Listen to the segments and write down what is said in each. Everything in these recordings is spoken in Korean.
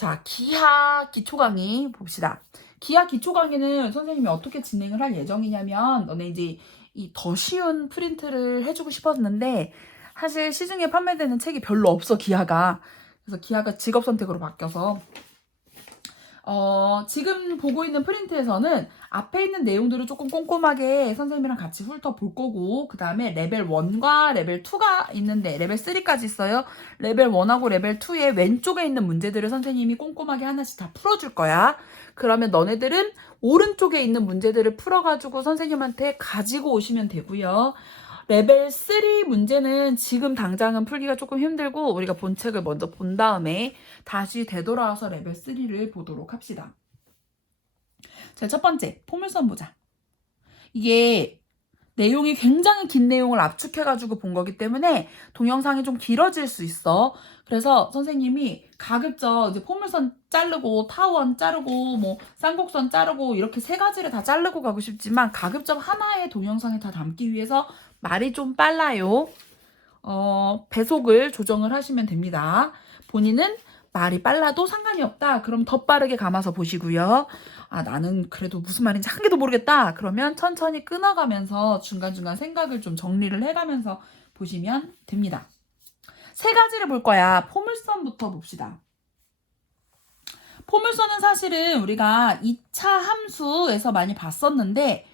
자, 기하 기초 강의 봅시다. 기하 기초 강의는 선생님이 어떻게 진행을 할 예정이냐면, 너네 이제 이 더 쉬운 프린트를 해주고 싶었는데, 사실 시중에 판매되는 책이 별로 없어, 기하가. 그래서 기하가 직업 선택으로 바뀌어서. 지금 보고 있는 프린트에서는 앞에 있는 내용들을 조금 꼼꼼하게 선생님이랑 같이 훑어볼 거고, 그 다음에 레벨 1과 레벨 2가 있는데, 레벨 3까지 있어요. 레벨 1하고 레벨 2의 왼쪽에 있는 문제들을 선생님이 꼼꼼하게 하나씩 다 풀어줄 거야. 그러면 너네들은 오른쪽에 있는 문제들을 풀어가지고 선생님한테 가지고 오시면 되고요. 레벨 3 문제는 지금 당장은 풀기가 조금 힘들고, 우리가 본책을 먼저 본 다음에 다시 되돌아와서 레벨 3를 보도록 합시다. 자, 첫 번째, 포물선 보자. 이게 내용이 굉장히 긴 내용을 압축해가지고 본 거기 때문에 동영상이 좀 길어질 수 있어. 그래서 선생님이 가급적 이제 포물선 자르고 타원 자르고 뭐 쌍곡선 자르고 이렇게 세 가지를 다 자르고 가고 싶지만, 가급적 하나의 동영상에 다 담기 위해서 말이 좀 빨라요. 배속을 조정을 하시면 됩니다. 본인은 말이 빨라도 상관이 없다, 그럼 더 빠르게 감아서 보시고요. 아, 나는 그래도 무슨 말인지 한 개도 모르겠다, 그러면 천천히 끊어가면서 중간중간 생각을 좀 정리를 해가면서 보시면 됩니다. 세 가지를 볼 거야. 포물선부터 봅시다. 포물선은 사실은 우리가 2차 함수에서 많이 봤었는데,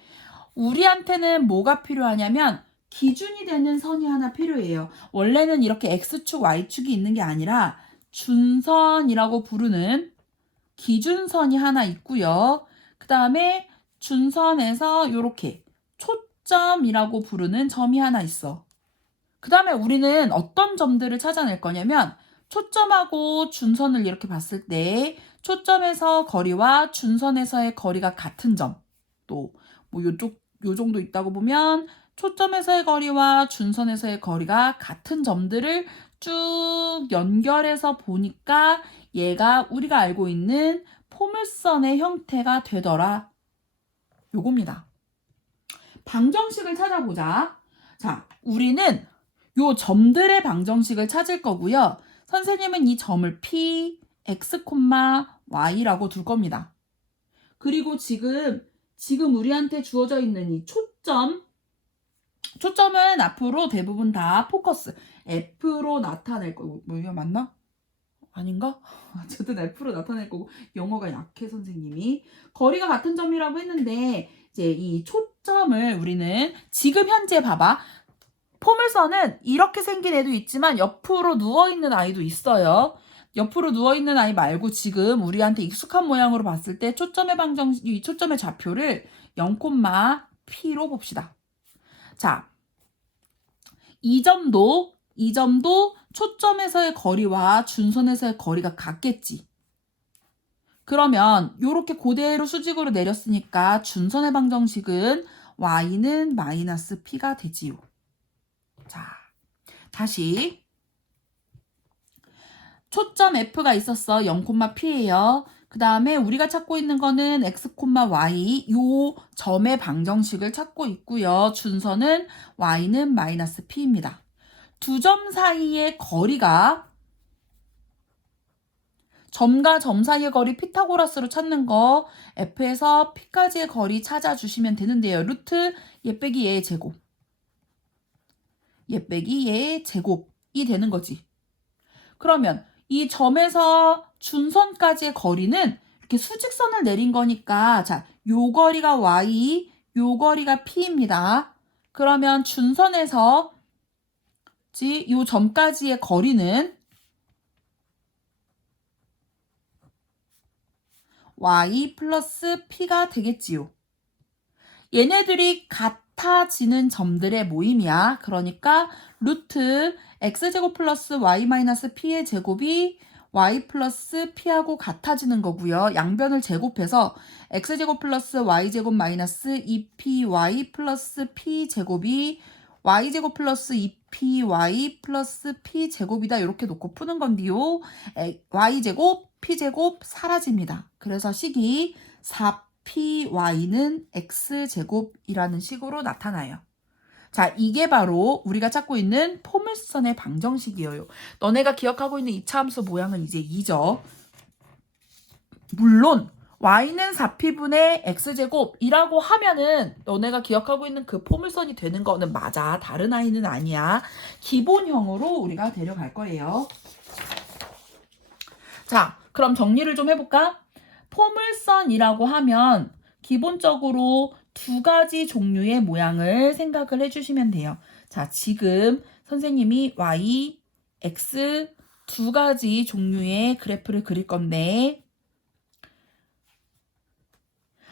우리한테는 뭐가 필요하냐면 기준이 되는 선이 하나 필요해요. 원래는 이렇게 X축, Y축이 있는 게 아니라 준선이라고 부르는 기준선이 하나 있고요. 그 다음에 준선에서 이렇게 초점이라고 부르는 점이 하나 있어. 그 다음에 우리는 어떤 점들을 찾아낼 거냐면, 초점하고 준선을 이렇게 봤을 때 초점에서 거리와 준선에서의 거리가 같은 점, 또 뭐 요 정도 있다고 보면 초점에서의 거리와 준선에서의 거리가 같은 점들을 쭉 연결해서 보니까 얘가 우리가 알고 있는 포물선의 형태가 되더라. 요겁니다. 방정식을 찾아보자. 자, 우리는 요 점들의 방정식을 찾을 거고요. 선생님은 이 점을 P, X, Y라고 둘 겁니다. 그리고 지금 우리한테 주어져 있는 이 초점은 앞으로 대부분 다 포커스 F로 나타낼 거고, 뭐 이거 맞나? 아닌가? 어쨌든 F로 나타낼 거고, 영어가 약해 선생님이. 거리가 같은 점이라고 했는데, 이제 이 초점을 우리는 지금 현재 봐봐. 포물선은 이렇게 생긴 애도 있지만 옆으로 누워있는 아이도 있어요. 옆으로 누워있는 아이 말고 지금 우리한테 익숙한 모양으로 봤을 때 초점의 이 초점의 좌표를 0,P로 봅시다. 자, 이 점도 초점에서의 거리와 준선에서의 거리가 같겠지. 그러면 이렇게 그대로 수직으로 내렸으니까 준선의 방정식은 y는 마이너스 p가 되지요. 자, 다시 초점 f가 있었어. 0,p예요. 그 다음에 우리가 찾고 있는 거는 x, y 요 점의 방정식을 찾고 있고요. 준선은 y는 마이너스 p입니다. 두 점 사이의 거리가, 점과 점 사이의 거리 피타고라스로 찾는 거, f에서 p까지의 거리 찾아주시면 되는데요. 루트 얘 빼기 얘의 제곱, 얘 빼기 얘의 제곱이 되는 거지. 그러면 이 점에서 준선까지의 거리는 이렇게 수직선을 내린 거니까, 자, 요 거리가 y, 요 거리가 p입니다. 그러면 준선에서 요 점까지의 거리는 y 플러스 p가 되겠지요. 얘네들이 같아지는 점들의 모임이야. 그러니까 루트 x제곱 플러스 y 마이너스 p의 제곱이 y 플러스 p하고 같아지는 거고요. 양변을 제곱해서 x제곱 플러스 y제곱 마이너스 2py 플러스 p제곱이 y제곱 플러스 2py 플러스 p제곱이다. 이렇게 놓고 푸는 건데요. y제곱, p제곱 사라집니다. 그래서 식이 4py는 x제곱이라는 식으로 나타나요. 자, 이게 바로 우리가 찾고 있는 포물선의 방정식이에요. 너네가 기억하고 있는 이차 함수 모양은 이제 이죠. 물론 y는 4p분의 x제곱이라고 하면은 너네가 기억하고 있는 그 포물선이 되는 거는 맞아. 다른 i는 아니야. 기본형으로 우리가 데려갈 거예요. 자, 그럼 정리를 좀 해볼까? 포물선이라고 하면 기본적으로 두 가지 종류의 모양을 생각을 해주시면 돼요. 자, 지금 선생님이 y, x 두 가지 종류의 그래프를 그릴 건데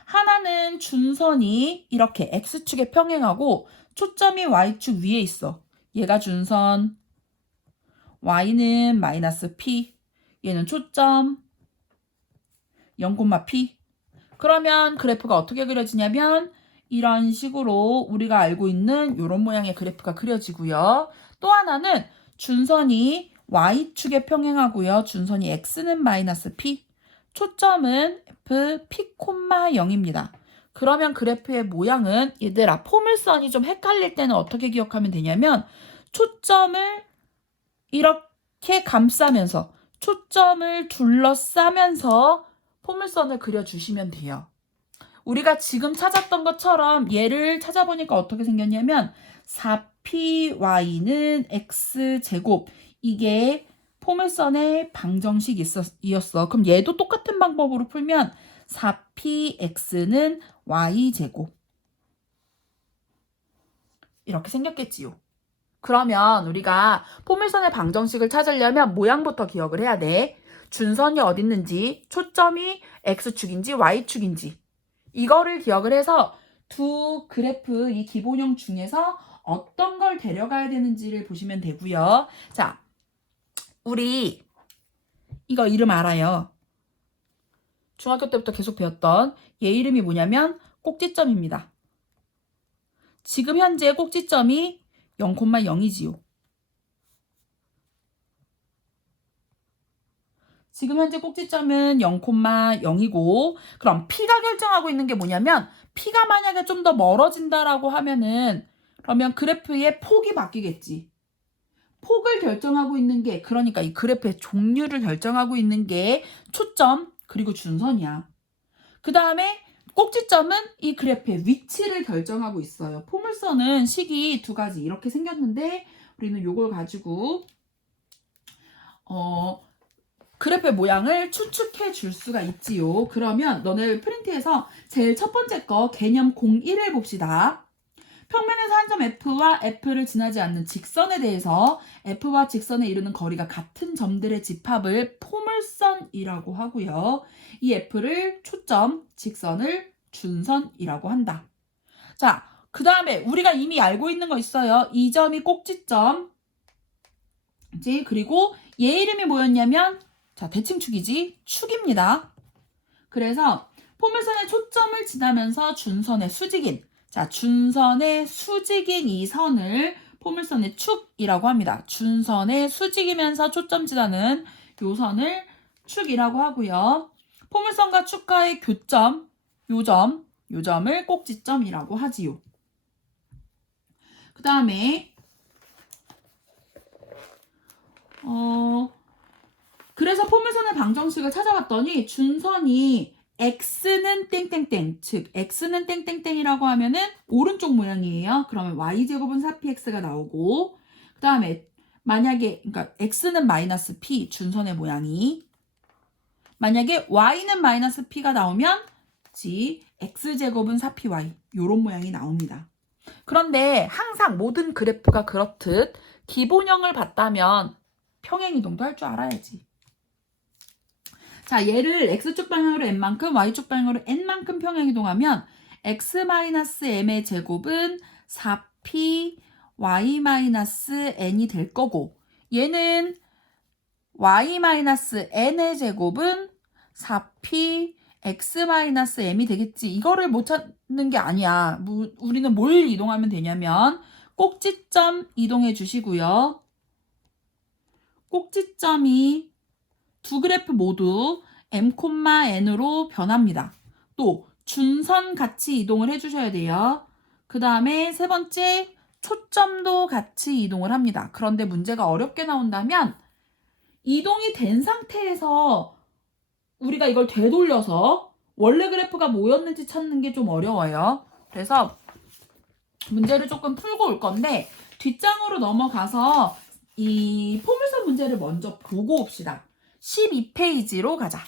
하나는 준선이 이렇게 x축에 평행하고 초점이 y축 위에 있어. 얘가 준선, y는 마이너스 p, 얘는 초점 0,p. 그러면 그래프가 어떻게 그려지냐면 이런 식으로 우리가 알고 있는 이런 모양의 그래프가 그려지고요. 또 하나는 준선이 y축에 평행하고요. 준선이 x는 마이너스 p, 초점은 f, p, 0입니다. 그러면 그래프의 모양은 얘들아 포물선이 좀 헷갈릴 때는 어떻게 기억하면 되냐면 초점을 이렇게 감싸면서 초점을 둘러싸면서 포물선을 그려주시면 돼요. 우리가 지금 찾았던 것처럼 얘를 찾아보니까 어떻게 생겼냐면 4py는 x제곱 이게 포물선의 방정식이었어. 그럼 얘도 똑같은 방법으로 풀면 4px는 y제곱 이렇게 생겼겠지요. 그러면 우리가 포물선의 방정식을 찾으려면 모양부터 기억을 해야 돼. 준선이 어디 있는지, 초점이 x축인지 y축인지 이거를 기억을 해서 두 그래프 이 기본형 중에서 어떤 걸 데려가야 되는지를 보시면 되고요. 자, 우리 이거 이름 알아요. 중학교 때부터 계속 배웠던 얘 이름이 뭐냐면 꼭지점입니다. 지금 현재 꼭지점이 0,0이지요. 지금 현재 꼭지점은 0,0이고 그럼 P가 결정하고 있는 게 뭐냐면 P가 만약에 좀 더 멀어진다라고 하면은 그러면 그래프의 폭이 바뀌겠지. 폭을 결정하고 있는 게 그러니까 이 그래프의 종류를 결정하고 있는 게 초점 그리고 준선이야. 그 다음에 꼭지점은 이 그래프의 위치를 결정하고 있어요. 포물선은 식이 두 가지 이렇게 생겼는데 우리는 이걸 가지고 그래프의 모양을 추측해 줄 수가 있지요. 그러면 너네 프린트에서 제일 첫 번째 거 개념 01을 봅시다. 평면에서 한 점 F와 F를 지나지 않는 직선에 대해서 F와 직선에 이르는 거리가 같은 점들의 집합을 포물선이라고 하고요. 이 F를 초점, 직선을 준선이라고 한다. 자, 그 다음에 우리가 이미 알고 있는 거 있어요. 이 점이 꼭지점. 그리고 얘 이름이 뭐였냐면 자, 대칭축이지. 축입니다. 그래서 포물선의 초점을 지나면서 준선의 수직인 자, 준선의 수직인 이 선을 포물선의 축이라고 합니다. 준선의 수직이면서 초점 지나는 요 선을 축이라고 하고요. 포물선과 축과의 교점, 요점을 꼭지점이라고 하지요. 그 다음에 그래서 포물선의 방정식을 찾아봤더니 준선이 x는 땡땡땡, 즉 x는 땡땡땡이라고 하면은 오른쪽 모양이에요. 그러면 y제곱은 4px가 나오고 그 다음에 만약에 그러니까 x는 마이너스 p, 준선의 모양이 만약에 y는 마이너스 p가 나오면 x제곱은 4py 요런 모양이 나옵니다. 그런데 항상 모든 그래프가 그렇듯 기본형을 봤다면 평행이동도 할 줄 알아야지. 자, 얘를 x축 방향으로 n만큼, y축 방향으로 n만큼 평행이동하면 x-m의 제곱은 4p y-n이 될 거고 얘는 y-n의 제곱은 4p x-m이 되겠지. 이거를 못 찾는 게 아니야. 우리는 뭘 이동하면 되냐면 꼭지점 이동해 주시고요. 꼭지점이 두 그래프 모두 m,n으로 변합니다. 또 준선 같이 이동을 해주셔야 돼요. 그 다음에 세 번째 초점도 같이 이동을 합니다. 그런데 문제가 어렵게 나온다면 이동이 된 상태에서 우리가 이걸 되돌려서 원래 그래프가 뭐였는지 찾는 게 좀 어려워요. 그래서 문제를 조금 풀고 올 건데 뒷장으로 넘어가서 이 포물선 문제를 먼저 보고 옵시다. 12페이지로 가자.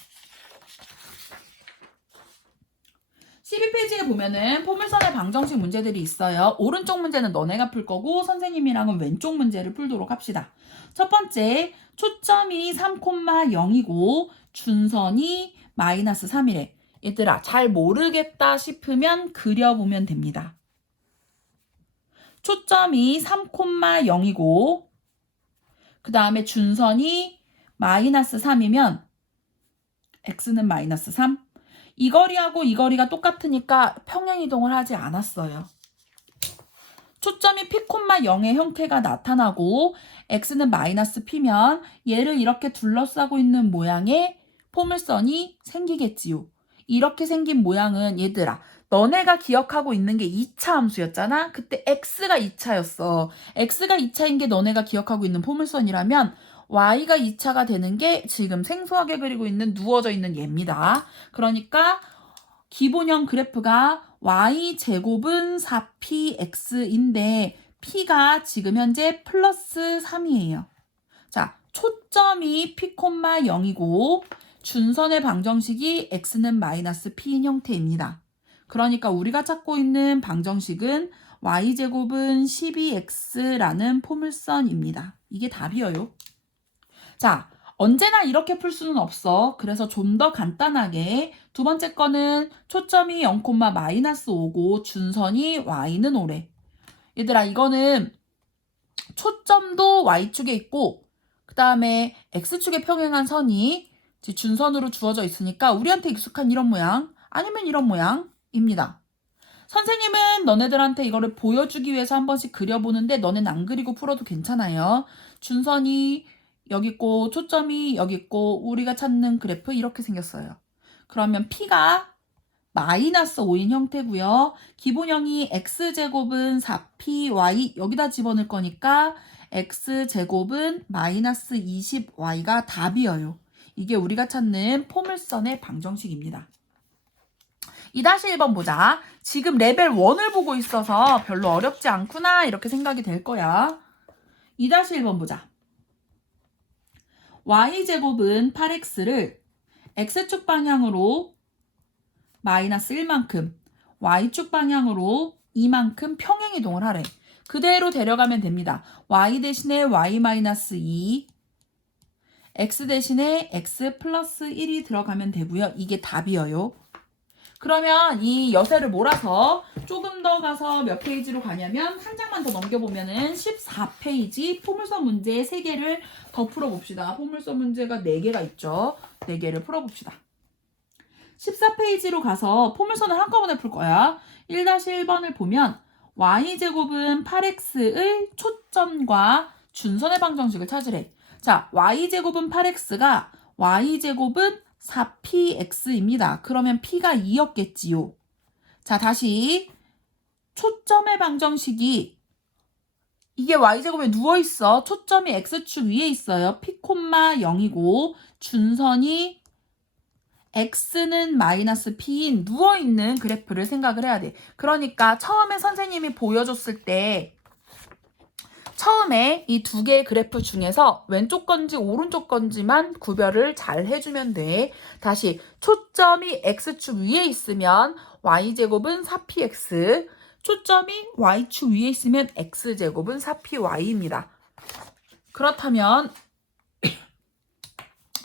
12페이지에 보면은 포물선의 방정식 문제들이 있어요. 오른쪽 문제는 너네가 풀 거고 선생님이랑은 왼쪽 문제를 풀도록 합시다. 첫 번째, 초점이 3,0이고 준선이 마이너스 3이래. 얘들아, 잘 모르겠다 싶으면 그려보면 됩니다. 초점이 3,0이고 그 다음에 준선이 마이너스 3이면 x는 마이너스 3. 이 거리하고 이 거리가 똑같으니까 평행이동을 하지 않았어요. 초점이 p,0의 형태가 나타나고 x는 마이너스 p면 얘를 이렇게 둘러싸고 있는 모양의 포물선이 생기겠지요. 이렇게 생긴 모양은 얘들아, 너네가 기억하고 있는 게 2차 함수였잖아. 그때 x가 2차였어. x가 2차인 게 너네가 기억하고 있는 포물선이라면 y가 2차가 되는 게 지금 생소하게 그리고 있는 누워져 있는 얘입니다. 그러니까 기본형 그래프가 y제곱은 4px인데 p가 지금 현재 플러스 3이에요. 자, 초점이 p,0이고 준선의 방정식이 x는 마이너스 p인 형태입니다. 그러니까 우리가 찾고 있는 방정식은 y제곱은 12x라는 포물선입니다. 이게 답이에요. 자, 언제나 이렇게 풀 수는 없어. 그래서 좀 더 간단하게 두 번째 거는 초점이 0, 마이너스 5고 준선이 y는 5래. 얘들아, 이거는 초점도 y축에 있고 그 다음에 x축에 평행한 선이 준선으로 주어져 있으니까 우리한테 익숙한 이런 모양 아니면 이런 모양입니다. 선생님은 너네들한테 이거를 보여주기 위해서 한 번씩 그려보는데 너네는 안 그리고 풀어도 괜찮아요. 준선이 여기 있고 초점이 여기 있고 우리가 찾는 그래프 이렇게 생겼어요. 그러면 P가 마이너스 5인 형태고요. 기본형이 x제곱은 4py 여기다 집어넣을 거니까 x제곱은 마이너스 20y가 답이에요. 이게 우리가 찾는 포물선의 방정식입니다. 2-1번 보자. 지금 레벨 1을 보고 있어서 별로 어렵지 않구나 이렇게 생각이 될 거야. 2-1번 보자. y제곱은 8x를 x축 방향으로 마이너스 1만큼 y축 방향으로 2만큼 평행이동을 하래. 그대로 데려가면 됩니다. y 대신에 y 마이너스 2 x 대신에 x 플러스 1이 들어가면 되고요. 이게 답이에요. 그러면 이 여세를 몰아서 조금 더 가서 몇 페이지로 가냐면 한 장만 더 넘겨보면은 14페이지 포물선 문제 3개를 더 풀어봅시다. 포물선 문제가 4개가 있죠. 4개를 풀어봅시다. 14페이지로 가서 포물선을 한꺼번에 풀 거야. 1-1번을 보면 y제곱은 8x의 초점과 준선의 방정식을 찾으래. 자, y제곱은 8x가 y제곱은 4px입니다. 그러면 p가 2였겠지요. 자, 다시 초점의 방정식이 이게 y제곱에 누워있어. 초점이 x축 위에 있어요. p,0이고 준선이 x는 마이너스 p인 누워있는 그래프를 생각을 해야 돼. 그러니까 처음에 선생님이 보여줬을 때 처음에 이 2개의 그래프 중에서 왼쪽 건지 오른쪽 건지만 구별을 잘 해주면 돼. 다시 초점이 x축 위에 있으면 y제곱은 4px, 초점이 y축 위에 있으면 x제곱은 4py입니다. 그렇다면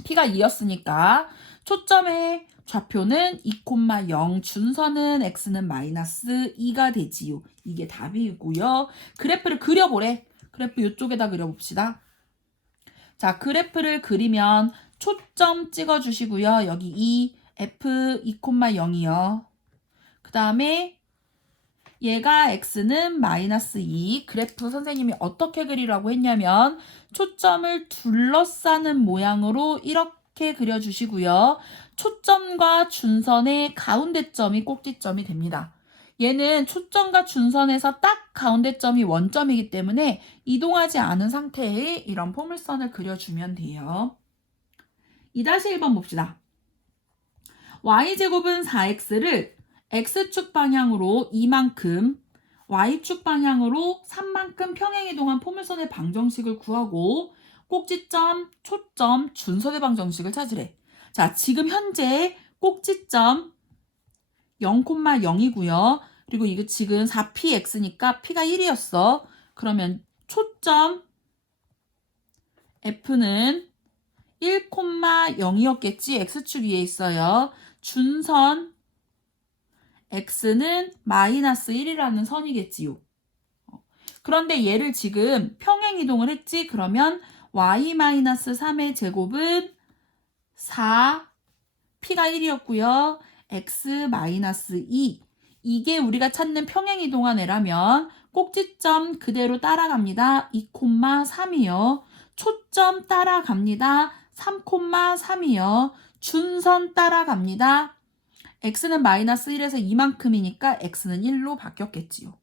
p가 2였으니까 초점의 좌표는 2,0, 준선은 x는 마이너스 2가 되지요. 이게 답이고요. 그래프를 그려보래. 그래프 이쪽에다 그려봅시다. 자, 그래프를 그리면 초점 찍어주시고요. 여기 이 f 2,0이요. 그 다음에 얘가 x는 마이너스 2. 그래프 선생님이 어떻게 그리라고 했냐면 초점을 둘러싸는 모양으로 이렇게 그려주시고요. 초점과 준선의 가운데점이 꼭지점이 됩니다. 얘는 초점과 준선에서 딱 가운데점이 원점이기 때문에 이동하지 않은 상태의 이런 포물선을 그려주면 돼요. 2-1번 봅시다. y제곱은 4x를 x축 방향으로 2만큼, y축 방향으로 3만큼 평행이동한 포물선의 방정식을 구하고 꼭지점, 초점, 준선의 방정식을 찾으래. 자, 지금 현재 꼭지점 0,0이고요. 그리고 이거 지금 4px니까 p가 1이었어. 그러면 초점 f는 1,0이었겠지. x축 위에 있어요. 준선 x는 마이너스 1이라는 선이겠지요. 그런데 얘를 지금 평행이동을 했지. 그러면 y-3의 제곱은 4, p가 1이었고요. x-2. 이게 우리가 찾는 평행이동한 애라면 꼭지점 그대로 따라갑니다. 2,3이요. 초점 따라갑니다. 3,3이요. 준선 따라갑니다. x는 마이너스 1에서 2만큼이니까 x는 1로 바뀌었겠지요.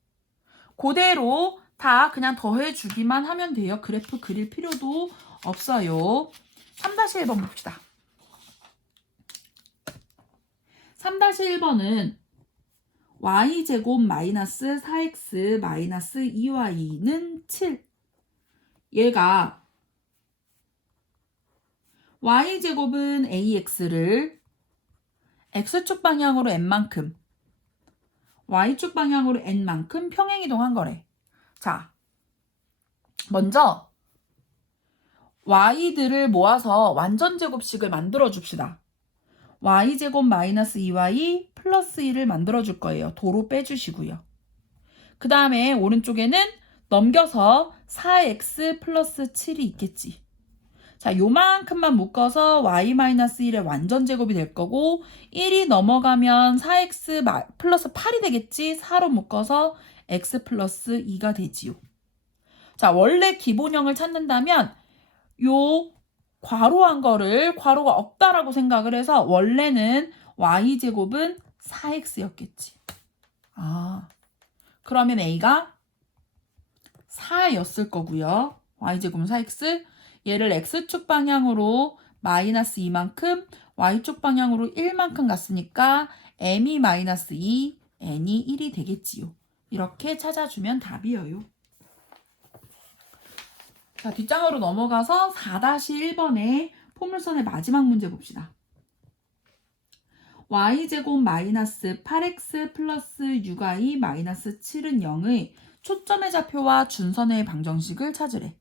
그대로 다 그냥 더해주기만 하면 돼요. 그래프 그릴 필요도 없어요. 3-1번 봅시다. 3-1번은 y제곱 마이너스 4x 마이너스 2y는 7. 얘가 y제곱은 ax를 x축 방향으로 n만큼, y축 방향으로 n만큼 평행이동한 거래. 자, 먼저 y들을 모아서 완전제곱식을 만들어 줍시다. y제곱 마이너스 2y 플러스 1을 만들어 줄 거예요. 도로 빼주시고요. 그 다음에 오른쪽에는 넘겨서 4x 플러스 7이 있겠지. 자, 요만큼만 묶어서 y-1의 완전제곱이 될 거고 1이 넘어가면 4x 플러스 8이 되겠지. 4로 묶어서 x 플러스 2가 되지요. 자, 원래 기본형을 찾는다면 요 괄호한 거를 괄호가 없다라고 생각을 해서 원래는 y제곱은 4x였겠지. 아, 그러면 a가 4였을 거고요. y제곱은 4x. 얘를 x축 방향으로 마이너스 2만큼, y축 방향으로 1만큼 갔으니까 m이 마이너스 2, n이 1이 되겠지요. 이렇게 찾아주면 답이에요. 자, 뒷장으로 넘어가서 4-1번의 포물선의 마지막 문제 봅시다. y제곱 마이너스 8x 플러스 6y 마이너스 7은 0의 초점의 좌표와 준선의 방정식을 찾으래.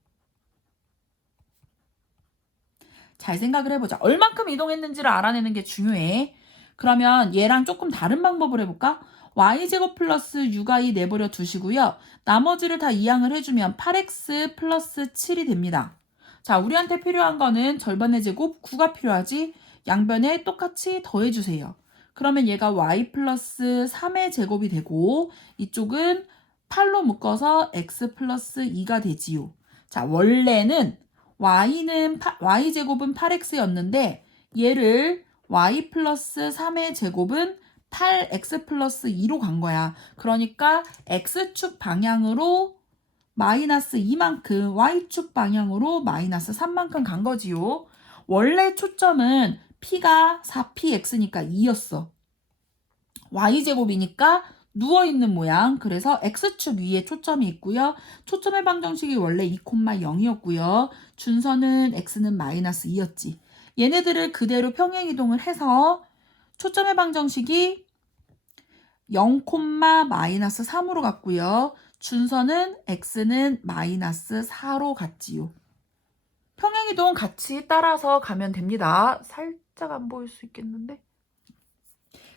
잘 생각을 해보자. 얼만큼 이동했는지를 알아내는 게 중요해. 그러면 얘랑 조금 다른 방법을 해볼까? y제곱 플러스 6y 내버려 두시고요. 나머지를 다 이항을 해주면 8x 플러스 7이 됩니다. 자, 우리한테 필요한 거는 절반의 제곱 9가 필요하지. 양변에 똑같이 더해주세요. 그러면 얘가 y 플러스 3의 제곱이 되고 이쪽은 8로 묶어서 x 플러스 2가 되지요. 자, 원래는 y제곱은 8x였는데 얘를 y 플러스 3의 제곱은 8x 플러스 2로 간 거야. 그러니까 x축 방향으로 마이너스 2만큼, y축 방향으로 마이너스 3만큼 간 거지요. 원래 초점은 p가 4px니까 2였어. y제곱이니까 누워있는 모양. 그래서 x축 위에 초점이 있고요. 초점의 방정식이 원래 2,0이었고요. 준선은 x는 마이너스 2였지. 얘네들을 그대로 평행이동을 해서 초점의 방정식이 0, 마이너스 3으로 갔고요. 준선은 x는 마이너스 4로 갔지요. 평행이동 같이 따라서 가면 됩니다. 살짝 안 보일 수 있겠는데.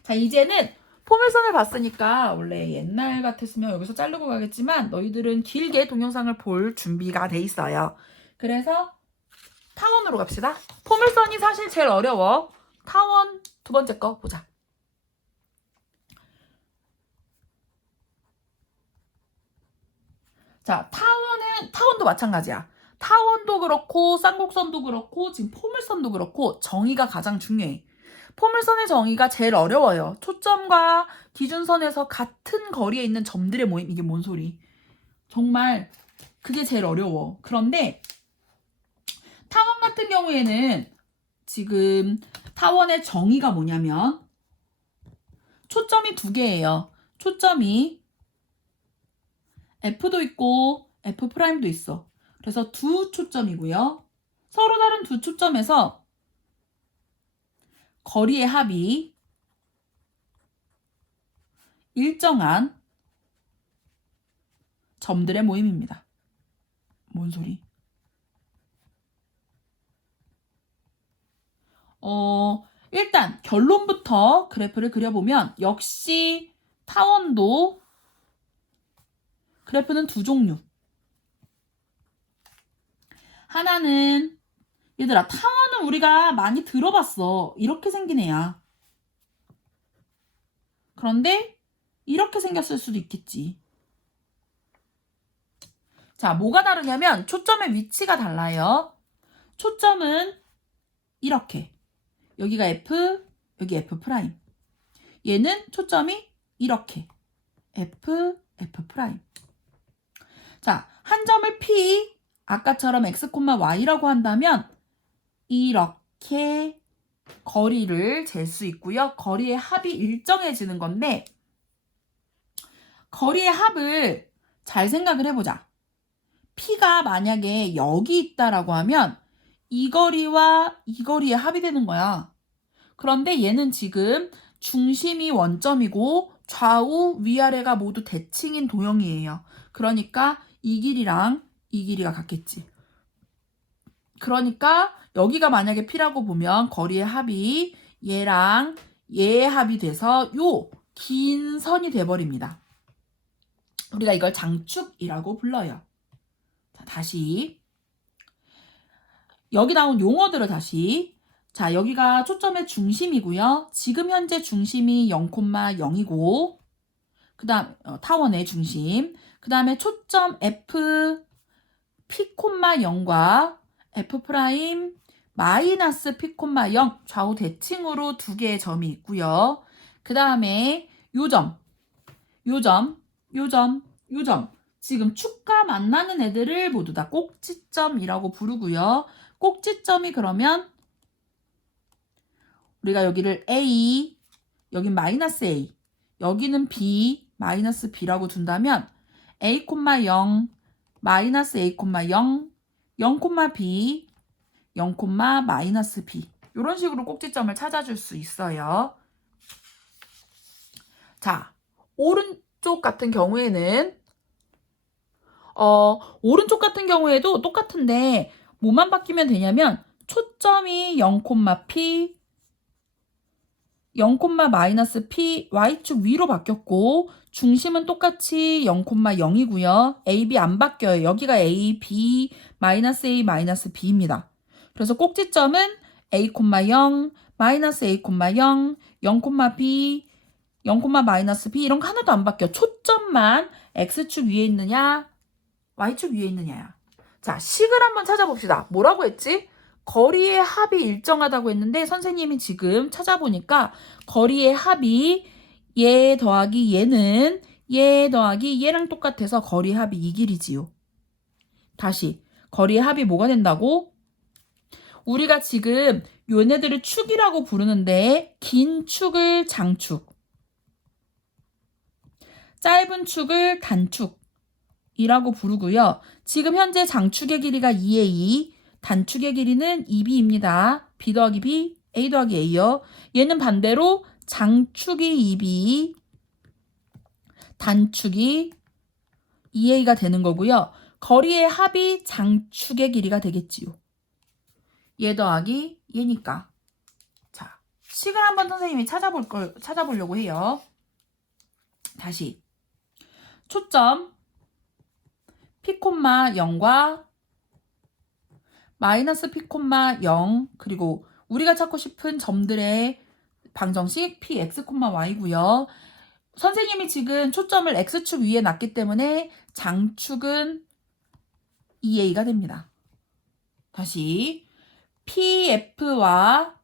자, 이제는 포물선을 봤으니까 원래 옛날 같았으면 여기서 자르고 가겠지만 너희들은 길게 동영상을 볼 준비가 돼 있어요. 그래서 타원으로 갑시다. 포물선이 사실 제일 어려워. 타원 두 번째 거 보자. 자, 타원도 마찬가지야. 타원도 그렇고 쌍곡선도 그렇고 지금 포물선도 그렇고 정의가 가장 중요해. 포물선의 정의가 제일 어려워요. 초점과 기준선에서 같은 거리에 있는 점들의 모임. 이게 뭔 소리? 정말 그게 제일 어려워. 그런데 타원 같은 경우에는 지금 타원의 정의가 뭐냐면 초점이 두 개예요. 초점이 F도 있고 F'도 있어. 그래서 두 초점이고요. 서로 다른 두 초점에서 거리의 합이 일정한 점들의 모임입니다. 뭔 소리? 일단 결론부터 그래프를 그려보면 역시 타원도 그래프는 두 종류. 하나는 얘들아 타원은 우리가 많이 들어봤어. 이렇게 생긴 애야. 그런데 이렇게 생겼을 수도 있겠지. 자, 뭐가 다르냐면 초점의 위치가 달라요. 초점은 이렇게. 여기가 F, 여기 F'. 얘는 초점이 이렇게. F, F'. 자, 한 점을 P, 아까처럼 X, Y라고 한다면 이렇게 거리를 잴 수 있고요. 거리의 합이 일정해지는 건데 거리의 합을 잘 생각을 해보자. P가 만약에 여기 있다라고 하면 이 거리와 이 거리의 합이 되는 거야. 그런데 얘는 지금 중심이 원점이고 좌우 위아래가 모두 대칭인 도형이에요. 그러니까 이 길이랑 이 길이가 같겠지. 그러니까 여기가 만약에 P라고 보면 거리의 합이 얘랑 얘의 합이 돼서 요 긴 선이 돼버립니다. 우리가 이걸 장축이라고 불러요. 자, 다시 여기 나온 용어들을 다시. 자, 여기가 초점의 중심이고요. 지금 현재 중심이 0,0이고 그 다음 타원의 중심. 그 다음에 초점 F P,0과 F' 마이너스 P,0 좌우 대칭으로 두 개의 점이 있고요. 그 다음에 요점. 지금 축과 만나는 애들을 모두 다 꼭지점이라고 부르고요. 꼭지점이 그러면 우리가 여기를 A, 여긴 마이너스 A, 여기는 B, 마이너스 B라고 둔다면 A, 0, 마이너스 A, 0, 0, B, 0, 마이너스 B 이런 식으로 꼭지점을 찾아줄 수 있어요. 자, 오른쪽 같은 경우에는 오른쪽 같은 경우에도 똑같은데 뭐만 바뀌면 되냐면 초점이 0, P, 0, 마이너스 P, Y축 위로 바뀌었고 중심은 똑같이 0, 0이고요. A, B 안 바뀌어요. 여기가 A, B, 마이너스 A, 마이너스 B입니다. 그래서 꼭지점은 A, 0, 마이너스 A, 0, 0, B, 0, 마이너스 B 이런 거 하나도 안 바뀌어. 초점만 X축 위에 있느냐, Y축 위에 있느냐야. 자, 식을 한번 찾아봅시다. 뭐라고 했지? 거리의 합이 일정하다고 했는데 선생님이 지금 찾아보니까 거리의 합이 얘 더하기 얘는 얘 더하기 얘랑 똑같아서 거리의 합이 이 길이지요. 다시 거리의 합이 뭐가 된다고? 우리가 지금 얘네들을 축이라고 부르는데 긴 축을 장축, 짧은 축을 단축이라고 부르고요. 지금 현재 장축의 길이가 2a, 단축의 길이는 2b입니다. b 더하기 b, a 더하기 a요. 얘는 반대로 장축이 2b, 단축이 2a가 되는 거고요. 거리의 합이 장축의 길이가 되겠지요. 얘 더하기 얘니까. 자, 식을 한번 선생님이 찾아보려고 해요. 다시 초점 P,0과 마이너스 P,0 그리고 우리가 찾고 싶은 점들의 방정식 Px, Y고요. 선생님이 지금 초점을 X축 위에 놨기 때문에 장축은 2a가 됩니다. 다시 PF와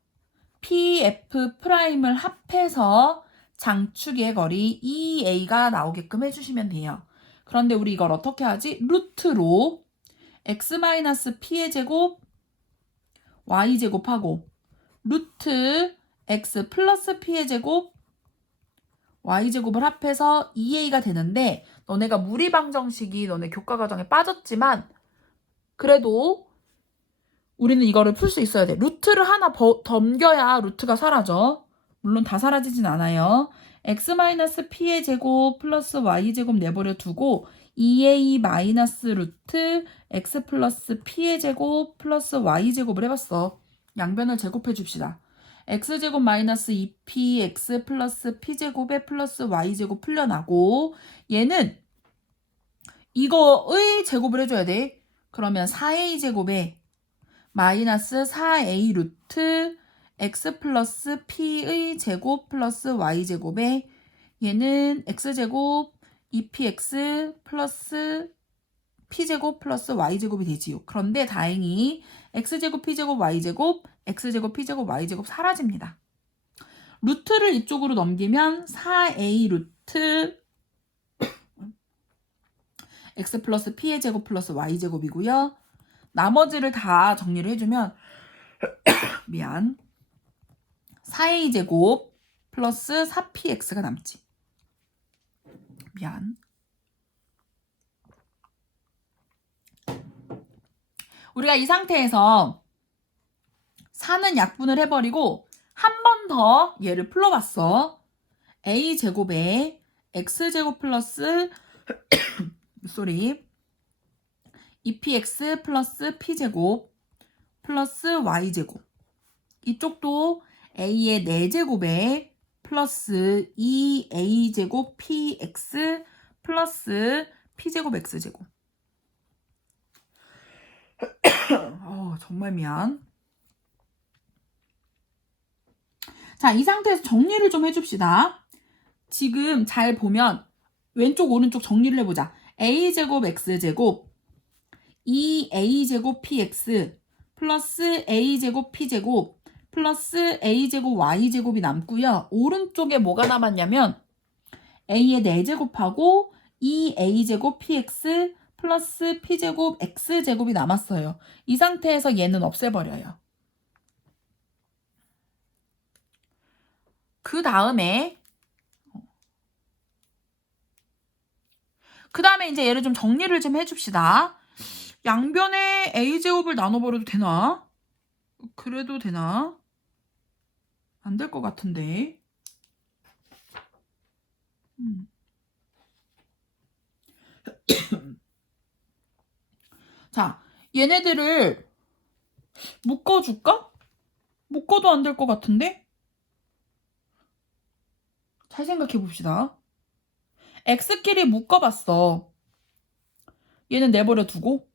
PF'을 합해서 장축의 거리 2a가 나오게끔 해주시면 돼요. 그런데 우리 이걸 어떻게 하지? 루트로 x-p의 제곱 y 제곱하고 루트 x 플러스 p의 제곱 y제곱을 합해서 2a가 되는데 너네가 무리방정식이 너네 교과과정에 빠졌지만 그래도 우리는 이거를 풀 수 있어야 돼. 루트를 하나 덤겨야 루트가 사라져. 물론 다 사라지진 않아요. x-p의 제곱 플러스 y제곱 내버려 두고 2a 마이너스 루트 x 플러스 p의 제곱 플러스 y제곱을 해봤어. 양변을 제곱해 줍시다. x제곱 마이너스 2px 플러스 p제곱에 플러스 y제곱 풀려나고 얘는 이거의 제곱을 해줘야 돼. 그러면 4a제곱에 마이너스 4a 루트 x 플러스 p의 제곱 플러스 y제곱에 얘는 x제곱 2px 플러스 p제곱 플러스 y제곱이 되지요. 그런데 다행히 x제곱 p제곱 y제곱 x제곱 p제곱 y제곱 사라집니다. 루트를 이쪽으로 넘기면 4a 루트 x 플러스 p의 제곱 플러스 y제곱이고요. 나머지를 다 정리를 해주면 미안 4a제곱 플러스 4px가 남지. 미안. 우리가 이 상태에서 4는 약분을 해버리고 한 번 더 얘를 풀어봤어. a제곱에 x제곱 플러스 쏘리 2px 플러스 p제곱 플러스 y제곱 이쪽도 a의 4제곱에 플러스 2a제곱 px 플러스 p제곱 x제곱 정말 미안. 자, 이 상태에서 정리를 좀 해줍시다. 지금 잘 보면 왼쪽 오른쪽 정리를 해보자. a제곱 x제곱 2a제곱 px 플러스 a제곱 p제곱 플러스 a제곱 y제곱이 남고요. 오른쪽에 뭐가 남았냐면 a의 4제곱하고 2a제곱 px 플러스 p제곱 x제곱이 남았어요. 이 상태에서 얘는 없애버려요. 그 다음에 이제 얘를 좀 정리를 좀 해줍시다. 양변에 a제곱을 나눠버려도 되나? 그래도 되나? 안 될 것 같은데. 자, 얘네들을 묶어줄까? 묶어도 안 될 것 같은데? 잘 생각해 봅시다. x끼리 묶어봤어. 얘는 내버려 두고.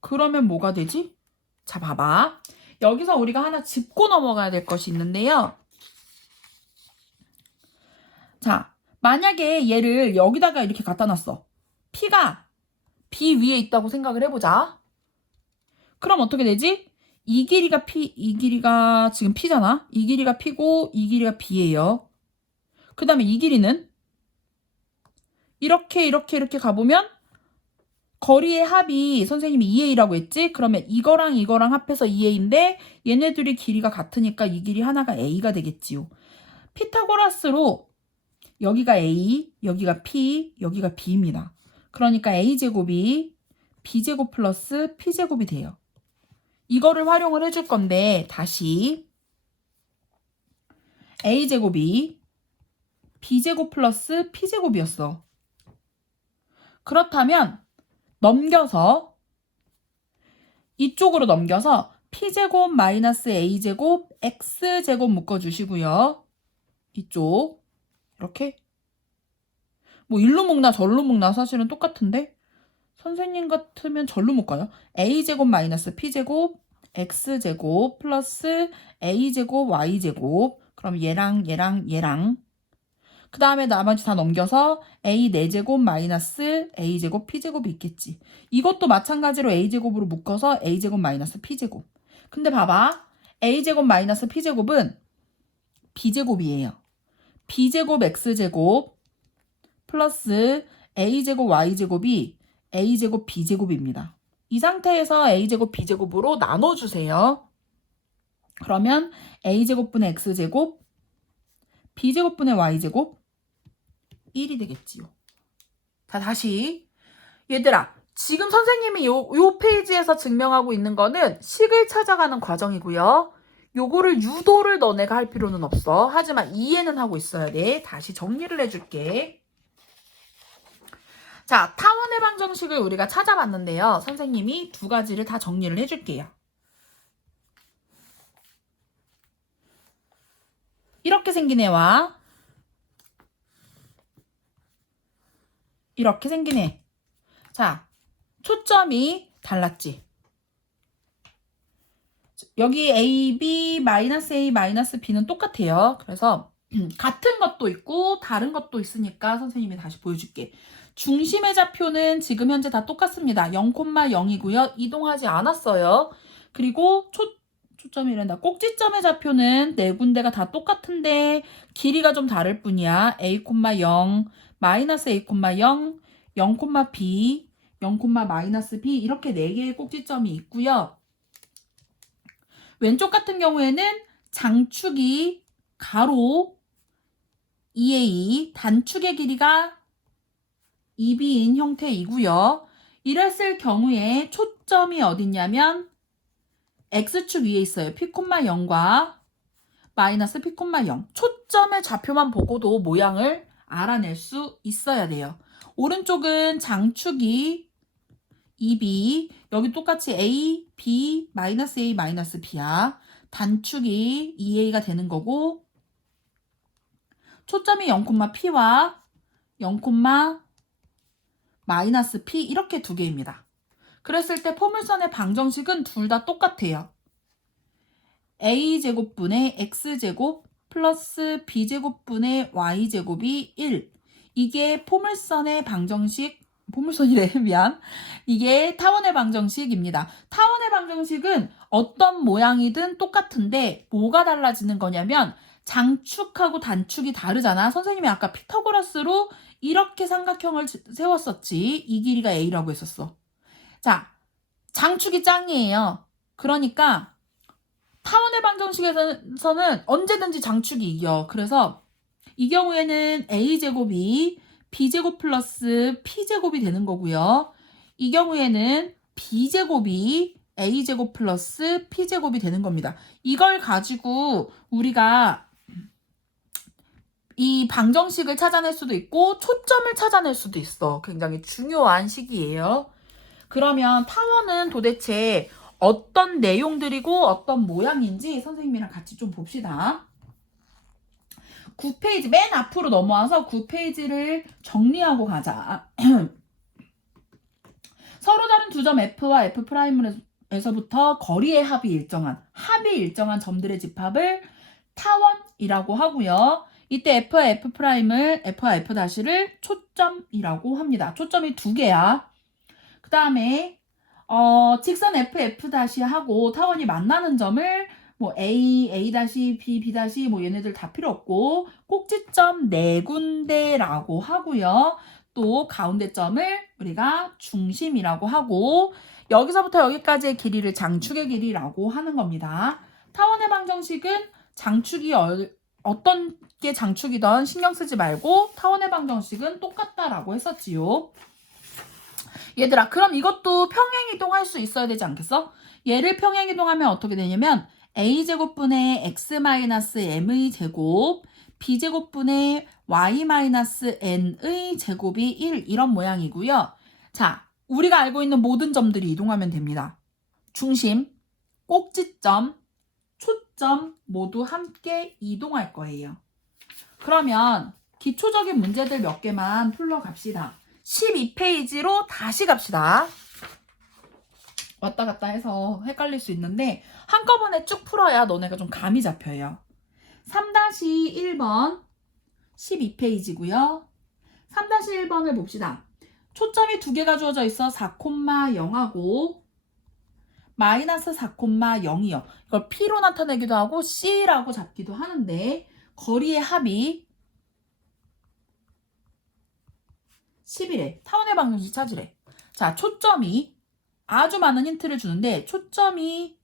그러면 뭐가 되지? 자, 봐봐. 여기서 우리가 하나 짚고 넘어가야 될 것이 있는데요. 자, 만약에 얘를 여기다가 이렇게 갖다 놨어. p가 b 위에 있다고 생각을 해보자. 그럼 어떻게 되지? 이 길이가 지금 p잖아. 이 길이가 p고 이 길이가 b예요. 그 다음에 이 길이는 이렇게 가보면 거리의 합이 선생님이 2a라고 했지? 그러면 이거랑 합해서 2a인데 얘네들이 길이가 같으니까 이 길이 하나가 a가 되겠지요. 피타고라스로 여기가 a, 여기가 p, 여기가 b입니다. 그러니까 a제곱이 b제곱 플러스 p제곱이 돼요. 이거를 활용을 해줄 건데 다시 a제곱이 b제곱 플러스 p제곱이었어. 그렇다면 이쪽으로 넘겨서 p제곱 마이너스 a제곱 x제곱 묶어주시고요. 이쪽 이렇게 뭐 일로 묶나 절로 묶나 사실은 똑같은데 선생님 같으면 절로 묶어요. a제곱 마이너스 p제곱 x제곱 플러스 a제곱 y제곱 그럼 얘랑 그 다음에 나머지 다 넘겨서 a 4제곱 마이너스 a제곱 p제곱이 있겠지. 이것도 마찬가지로 a제곱으로 묶어서 a제곱 마이너스 p제곱. 근데 봐봐. a제곱 마이너스 p제곱은 b제곱이에요. b제곱 x제곱 플러스 a제곱 y제곱이 a제곱 b제곱입니다. 이 상태에서 a제곱 b제곱으로 나눠주세요. 그러면 a제곱분의 x제곱 b제곱분의 y제곱 1이 되겠지요. 자, 다시. 얘들아, 지금 선생님이 요 페이지에서 증명하고 있는 거는 식을 찾아가는 과정이고요. 요거를 유도를 너네가 할 필요는 없어. 하지만 이해는 하고 있어야 돼. 다시 정리를 해줄게. 자, 타원의 방정식을 우리가 찾아봤는데요. 선생님이 두 가지를 다 정리를 해줄게요. 이렇게 생긴 애와 이렇게 생긴 애. 자, 초점이 달랐지. 여기 A, B, 마이너스 A, 마이너스 B는 똑같아요. 그래서 같은 것도 있고 다른 것도 있으니까 선생님이 다시 보여줄게. 중심의 좌표는 지금 현재 다 똑같습니다. 0,0이고요. 이동하지 않았어요. 그리고 초점이란다. 꼭지점의 좌표는 네 군데가 다 똑같은데 길이가 좀 다를 뿐이야. A,0, 마이너스 A,0, 0,B, 0,-B 이렇게 네 개의 꼭지점이 있고요. 왼쪽 같은 경우에는 장축이 가로 2A, 단축의 길이가 2B인 형태이고요. 이랬을 경우에 초점이 어딨냐면 X축 위에 있어요. P,0과 마이너스 P,0. 초점의 좌표만 보고도 모양을 알아낼 수 있어야 돼요. 오른쪽은 장축이 2B, 여기 똑같이 A, B, 마이너스 A, 마이너스 B야. 단축이 2A가 되는 거고 초점이 0,P와 0, 마이너스 P 이렇게 두 개입니다. 그랬을 때 포물선의 방정식은 둘 다 똑같아요. A제곱분의 X제곱 플러스 B제곱분의 Y제곱이 1. 이게 포물선의 방정식, 포물선이래, 미안. 이게 타원의 방정식입니다. 타원의 방정식은 어떤 모양이든 똑같은데 뭐가 달라지는 거냐면 장축하고 단축이 다르잖아. 선생님이 아까 피타고라스로 이렇게 삼각형을 세웠었지. 이 길이가 A라고 했었어. 자, 장축이 짱이에요. 그러니까 타원의 방정식에서는 언제든지 장축이 이겨. 그래서 이 경우에는 A제곱이 B제곱 플러스 P제곱이 되는 거고요. 이 경우에는 B제곱이 A제곱 플러스 P제곱이 되는 겁니다. 이걸 가지고 우리가 이 방정식을 찾아낼 수도 있고 초점을 찾아낼 수도 있어. 굉장히 중요한 식이에요. 그러면 타원은 도대체 어떤 내용들이고 어떤 모양인지 선생님이랑 같이 좀 봅시다. 9페이지 맨 앞으로 넘어와서 9페이지를 정리하고 가자. 서로 다른 두 점 F와 F'에서부터 거리의 합이 일정한 점들의 집합을 타원이라고 하고요. 이때 F와 F'을 F와 F'를 초점이라고 합니다. 초점이 두 개야. 그 다음에 직선 F,F' 타원이 만나는 점을 뭐 A, A', B, B' 뭐 얘네들 다 필요 없고 꼭지점 네 군데라고 하고요. 또 가운데 점을 우리가 중심이라고 하고 여기서부터 여기까지의 길이를 장축의 길이라고 하는 겁니다. 타원의 방정식은 장축이 어떤 게 장축이든 신경 쓰지 말고 타원의 방정식은 똑같다라고 했었지요. 얘들아, 그럼 이것도 평행이동할 수 있어야 되지 않겠어? 얘를 평행이동하면 어떻게 되냐면 A제곱분의 X-M의 제곱 B제곱분의 Y-N의 제곱이 1 이런 모양이고요. 자, 우리가 알고 있는 모든 점들이 이동하면 됩니다. 중심, 꼭지점, 초점 모두 함께 이동할 거예요. 그러면 기초적인 문제들 몇 개만 풀러 갑시다. 12페이지로 다시 갑시다. 왔다 갔다 해서 헷갈릴 수 있는데 한꺼번에 쭉 풀어야 너네가 좀 감이 잡혀요. 3-1번 12페이지고요. 3-1번을 봅시다. 초점이 두 개가 주어져 있어 4,0하고 마이너스 4,0이요. 이걸 P로 나타내기도 하고 C라고 잡기도 하는데 거리의 합이 11에 타원의 방정식 찾으래. 자, 초점이 아주 많은 힌트를 주는데 초점이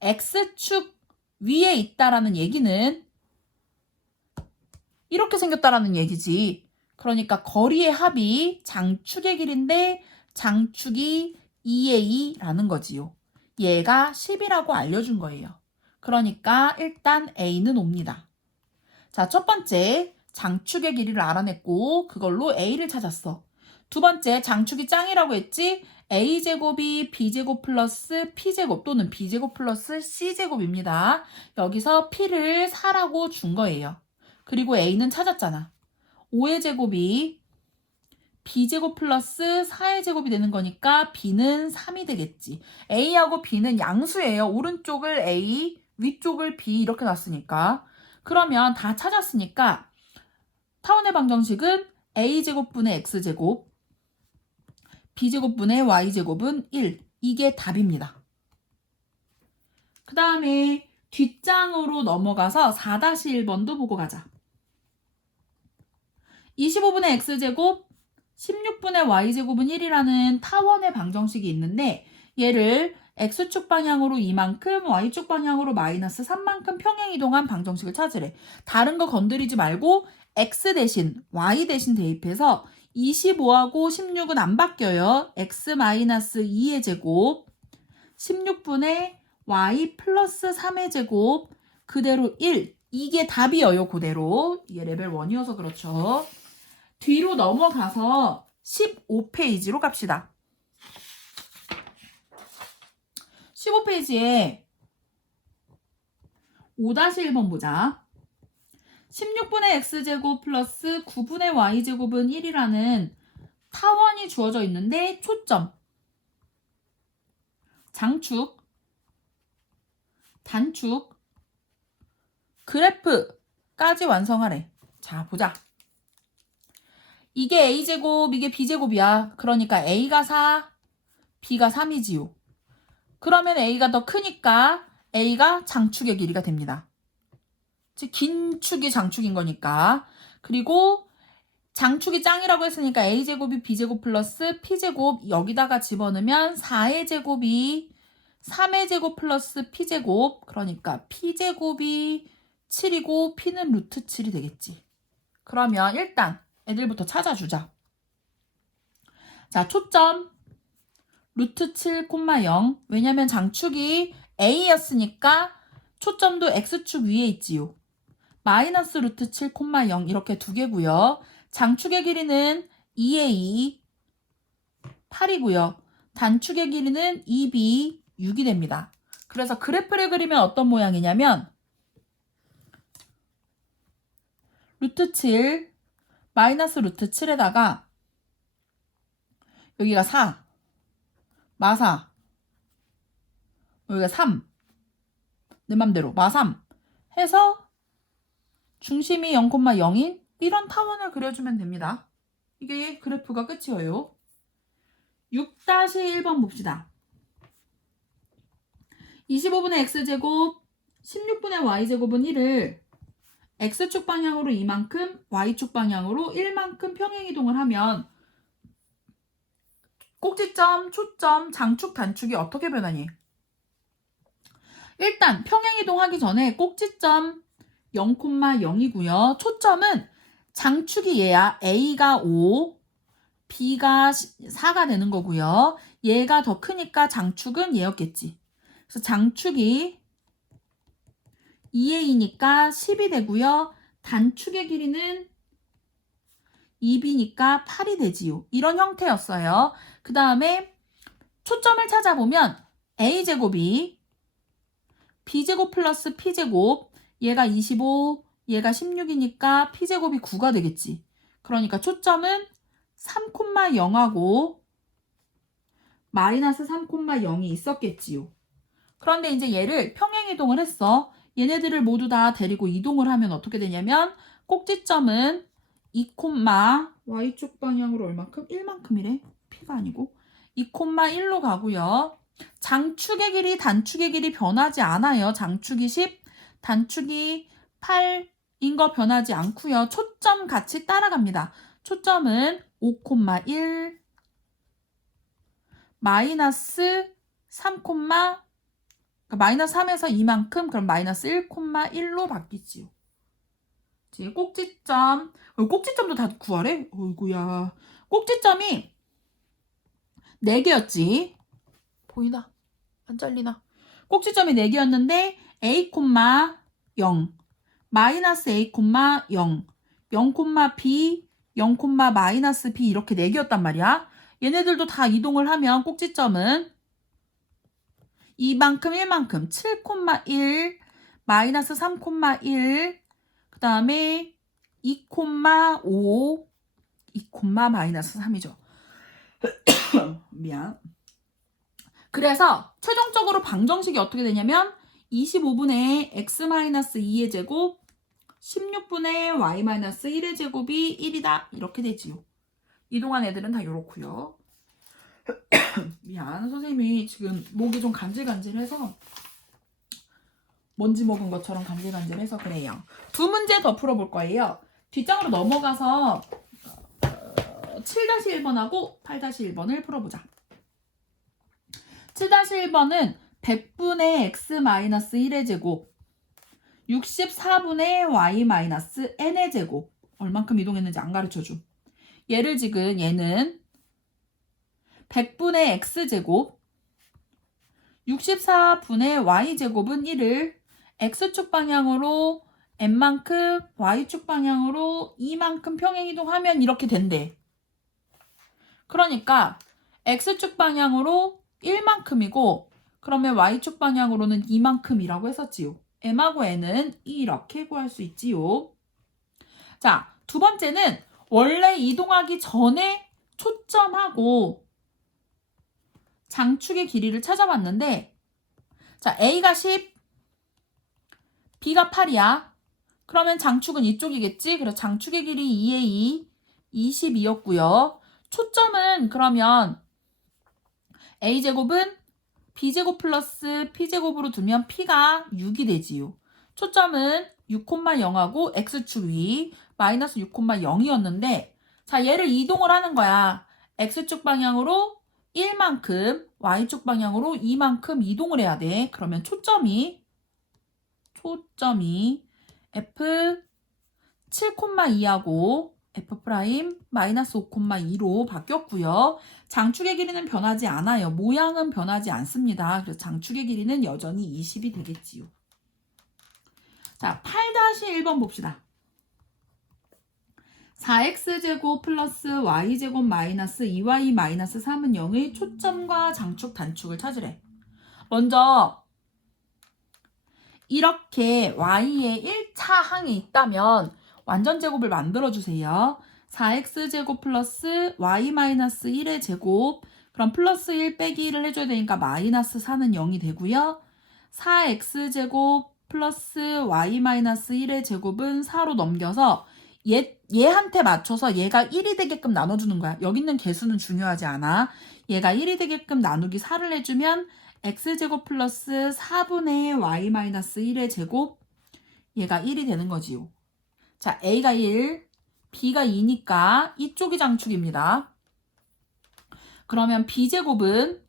X축 위에 있다라는 얘기는 이렇게 생겼다라는 얘기지. 그러니까 거리의 합이 장축의 길인데 장축이 2a라는 거지요. 얘가 10이라고 알려준 거예요. 그러니까 일단 a는 옵니다. 자, 첫 번째 장축의 길이를 알아냈고 그걸로 a를 찾았어. 두 번째 장축이 짱이라고 했지? a제곱이 b제곱 플러스 p제곱 또는 b제곱 플러스 c제곱입니다. 여기서 p를 4라고 준 거예요. 그리고 a는 찾았잖아. 5의 제곱이 b제곱 플러스 4의 제곱이 되는 거니까 b는 3이 되겠지. a하고 b는 양수예요. 오른쪽을 a, 위쪽을 b 이렇게 놨으니까. 그러면 다 찾았으니까 타원의 방정식은 a제곱분의 x제곱, b제곱분의 y제곱은 1. 이게 답입니다. 그 다음에 뒷장으로 넘어가서 4-1번도 보고 가자. 25분의 x제곱, 16분의 y제곱은 1이라는 타원의 방정식이 있는데 얘를 x축 방향으로 이만큼, y축 방향으로 마이너스 3만큼 평행이동한 방정식을 찾으래. 다른 거 건드리지 말고 x 대신 y 대신 대입해서 25하고 16은 안 바뀌어요. x 마이너스 2의 제곱, 16분의 y 플러스 3의 제곱, 그대로 1. 이게 답이에요, 그대로. 이게 레벨 1이어서 그렇죠. 뒤로 넘어가서 15페이지로 갑시다. 15페이지에 5-1번 보자. 16분의 x제곱 플러스 9분의 y제곱은 1이라는 타원이 주어져 있는데 초점, 장축, 단축, 그래프까지 완성하래. 자, 보자. 이게 a제곱, 이게 b제곱이야. 그러니까 a가 4, b가 3이지요. 그러면 a가 더 크니까 a가 장축의 길이가 됩니다. 즉 긴 축이 장축인 거니까. 그리고 장축이 짱이라고 했으니까 a제곱이 b제곱 플러스 p제곱 여기다가 집어넣으면 4의 제곱이 3의 제곱 플러스 p제곱, 그러니까 p제곱이 7이고 p는 루트 7이 되겠지. 그러면 일단 애들부터 찾아주자. 자, 초점 루트 7, 0. 왜냐면 장축이 a였으니까 초점도 x축 위에 있지요. 마이너스 루트 7, 0 이렇게 두 개고요. 장축의 길이는 2a 8이고요. 단축의 길이는 2b 6이 됩니다. 그래서 그래프를 그리면 어떤 모양이냐면 루트 7 마이너스 루트 7에다가 여기가 4 마4 여기가 3 내 맘대로 마3 해서 중심이 0,0인 이런 타원을 그려주면 됩니다. 이게 그래프가 끝이에요. 6-1번 봅시다. 25분의 x제곱, 16분의 y제곱은 1을 x축 방향으로 이만큼, y축 방향으로 1만큼 평행이동을 하면 꼭지점, 초점, 장축, 단축이 어떻게 변하니? 일단 평행이동하기 전에 꼭지점 0,0이고요. 초점은 장축이 얘야. a가 5, b가 4가 되는 거고요. 얘가 더 크니까 장축은 얘였겠지. 그래서 장축이 2a니까 10이 되고요. 단축의 길이는 2b니까 8이 되지요. 이런 형태였어요. 그 다음에 초점을 찾아보면 a제곱이 b제곱 플러스 p제곱, 얘가 25, 얘가 16이니까 p제곱이 9가 되겠지. 그러니까 초점은 3,0하고 마이너스 3,0이 있었겠지요. 그런데 이제 얘를 평행이동을 했어. 얘네들을 모두 다 데리고 이동을 하면 어떻게 되냐면 꼭지점은 2, y축 방향으로 얼만큼? 1만큼이래. p가 아니고 2,1로 가고요. 장축의 길이, 단축의 길이 변하지 않아요. 장축이 10, 단축이 8인 거 변하지 않고요. 초점 같이 따라갑니다. 초점은 5,1 마이너스 3, 그러니까 마이너스 3에서 이만큼 그럼 마이너스 1,1로 바뀌지요. 꼭지점. 꼭지점도 다 구하래? 어이구야. 꼭지점이 4개였지. 보이나? 안 잘리나? 꼭지점이 4개였는데 a, 0, 마이너스 a, 0, 0, b, 0, 마이너스 b 이렇게 4개였단 말이야. 얘네들도 다 이동을 하면 꼭지점은 이만큼 1만큼 7,1 마이너스 3,1 그 다음에 2,5 2, 마이너스 3이죠. 미안. 그래서 최종적으로 방정식이 어떻게 되냐면 25분의 x-2의 제곱 16분의 y-1의 제곱이 1이다. 이렇게 되지요. 이동한 애들은 다 이렇고요. 미안. 선생님이 지금 목이 좀 간질간질해서 먼지 먹은 것처럼 간질간질해서 그래요. 2문제 더 풀어볼 거예요. 뒷장으로 넘어가서 7-1번하고 8-1번을 풀어보자. 7-1번은 100분의 x-1의 제곱 64분의 y-n의 제곱 얼만큼 이동했는지 안 가르쳐줘. 얘를 지금 얘는 100분의 x제곱 64분의 y제곱은 1을 x축 방향으로 n만큼 y축 방향으로 2만큼 평행이동하면 이렇게 된대. 그러니까 x축 방향으로 1만큼이고 그러면 y축 방향으로는 2만큼이라고 했었지요. m하고 n은 이렇게 구할 수 있지요. 자, 두 번째는 원래 이동하기 전에 초점하고 장축의 길이를 찾아봤는데 자, a가 10, b가 8이야. 그러면 장축은 이쪽이겠지? 그래서 장축의 길이 2의 2, 22였고요. 초점은 그러면 a제곱은 b제곱 플러스 p제곱으로 두면 p가 6이 되지요. 초점은 6,0하고 x축 위 마이너스 6,0이었는데 자, 얘를 이동을 하는 거야. x축 방향으로 1만큼, y축 방향으로 2만큼 이동을 해야 돼. 그러면 초점이 f 7,2하고 f 프라임 마이너스 5,2로 바뀌었고요. 장축의 길이는 변하지 않아요. 모양은 변하지 않습니다. 그래서 장축의 길이는 여전히 20이 되겠지요. 자, 8-1번 봅시다. 4x제곱 플러스 y제곱 마이너스 2y 마이너스 3은 0의 초점과 장축, 단축을 찾으래. 먼저 이렇게 y의 1차 항이 있다면 완전제곱을 만들어주세요. 4x제곱 플러스 y 마이너스 1의 제곱 그럼 플러스 1 빼기 1을 해줘야 되니까 마이너스 4는 0이 되고요. 4x제곱 플러스 y 마이너스 1의 제곱은 4로 넘겨서 얘한테 맞춰서 얘가 1이 되게끔 나눠주는 거야. 여기 있는 개수는 중요하지 않아. 얘가 1이 되게끔 나누기 4를 해주면 x제곱 플러스 4분의 y-1의 제곱 얘가 1이 되는 거지요. 자, a가 1, b가 2니까 이쪽이 장축입니다. 그러면 b제곱은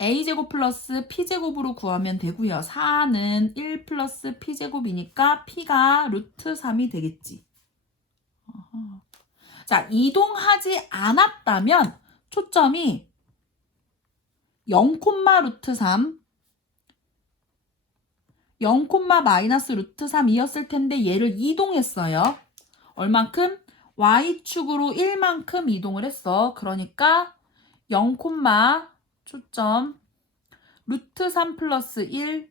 a제곱 플러스 p제곱으로 구하면 되고요. 4는 1 플러스 p제곱이니까 p가 루트 3이 되겠지. 자, 이동하지 않았다면 초점이 0, 루트 3, 0, 마이너스 루트 3이었을 텐데 얘를 이동했어요. 얼만큼? y축으로 1만큼 이동을 했어. 그러니까 0, 초점 루트 3 플러스 1,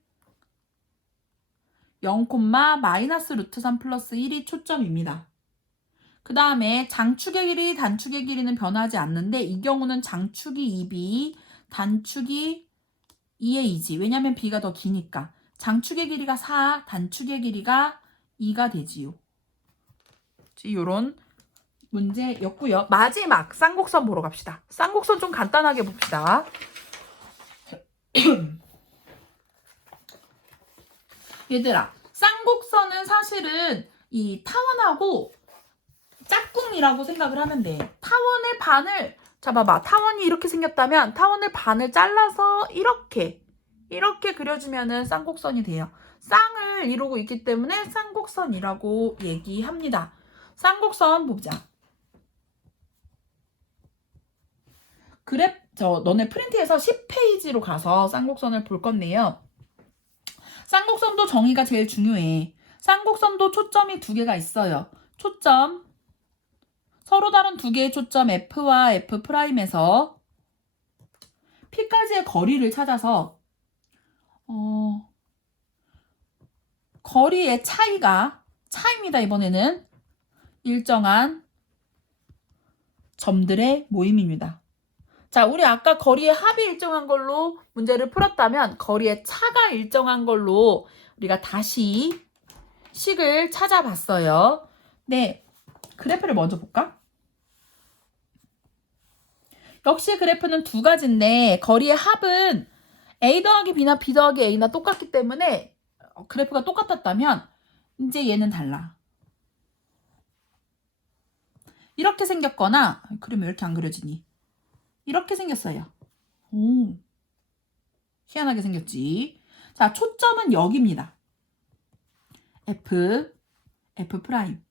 0, 마이너스 루트 3 플러스 1이 초점입니다. 그 다음에 장축의 길이, 단축의 길이는 변하지 않는데 이 경우는 장축이 2b, 단축이 2의 2지. 왜냐면 b가 더 기니까. 장축의 길이가 4, 단축의 길이가 2가 되지요. 이런 문제였고요. 마지막 쌍곡선 보러 갑시다. 쌍곡선 좀 간단하게 봅시다. 얘들아, 쌍곡선은 사실은 이 타원하고 짝꿍이라고 생각을 하면 돼. 타원의 반을 잡아봐. 타원이 이렇게 생겼다면 타원을 반을 잘라서 이렇게 그려주면은 쌍곡선이 돼요. 쌍을 이루고 있기 때문에 쌍곡선이라고 얘기합니다. 쌍곡선 보자. 너네 프린트에서 10페이지로 가서 쌍곡선을 볼 건데요. 쌍곡선도 정의가 제일 중요해. 쌍곡선도 초점이 두 개가 있어요. 초점, 서로 다른 두 개의 초점 F와 F'에서 P까지의 거리를 찾아서 거리의 차입니다. 이번에는 일정한 점들의 모임입니다. 자, 우리 아까 거리의 합이 일정한 걸로 문제를 풀었다면 거리의 차가 일정한 걸로 우리가 다시 식을 찾아봤어요. 네, 그래프를 먼저 볼까? 역시 그래프는 두 가지인데 거리의 합은 A 더하기 B나 B 더하기 A나 똑같기 때문에 그래프가 똑같았다면 이제 얘는 달라. 이렇게 생겼거나 그러면 왜 이렇게 안 그려지니? 이렇게 생겼어요. 오, 희한하게 생겼지. 자, 초점은 여기입니다. F, F'.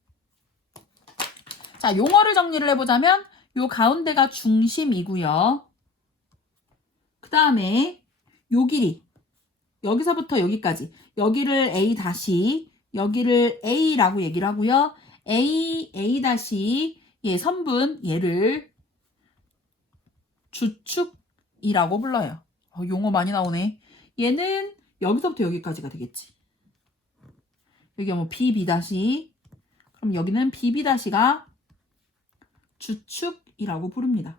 자, 용어를 정리를 해보자면 요 가운데가 중심이고요. 그 다음에 요 길이, 여기서부터 여기까지, 여기를 A 다시, 여기를 A라고 얘기를 하고요. A 다시, 선분, 얘를 주축이라고 불러요. 용어 많이 나오네. 얘는 여기서부터 여기까지가 되겠지. 여기가 뭐 B 다시, 그럼 여기는 B 다시가 주축이라고 부릅니다.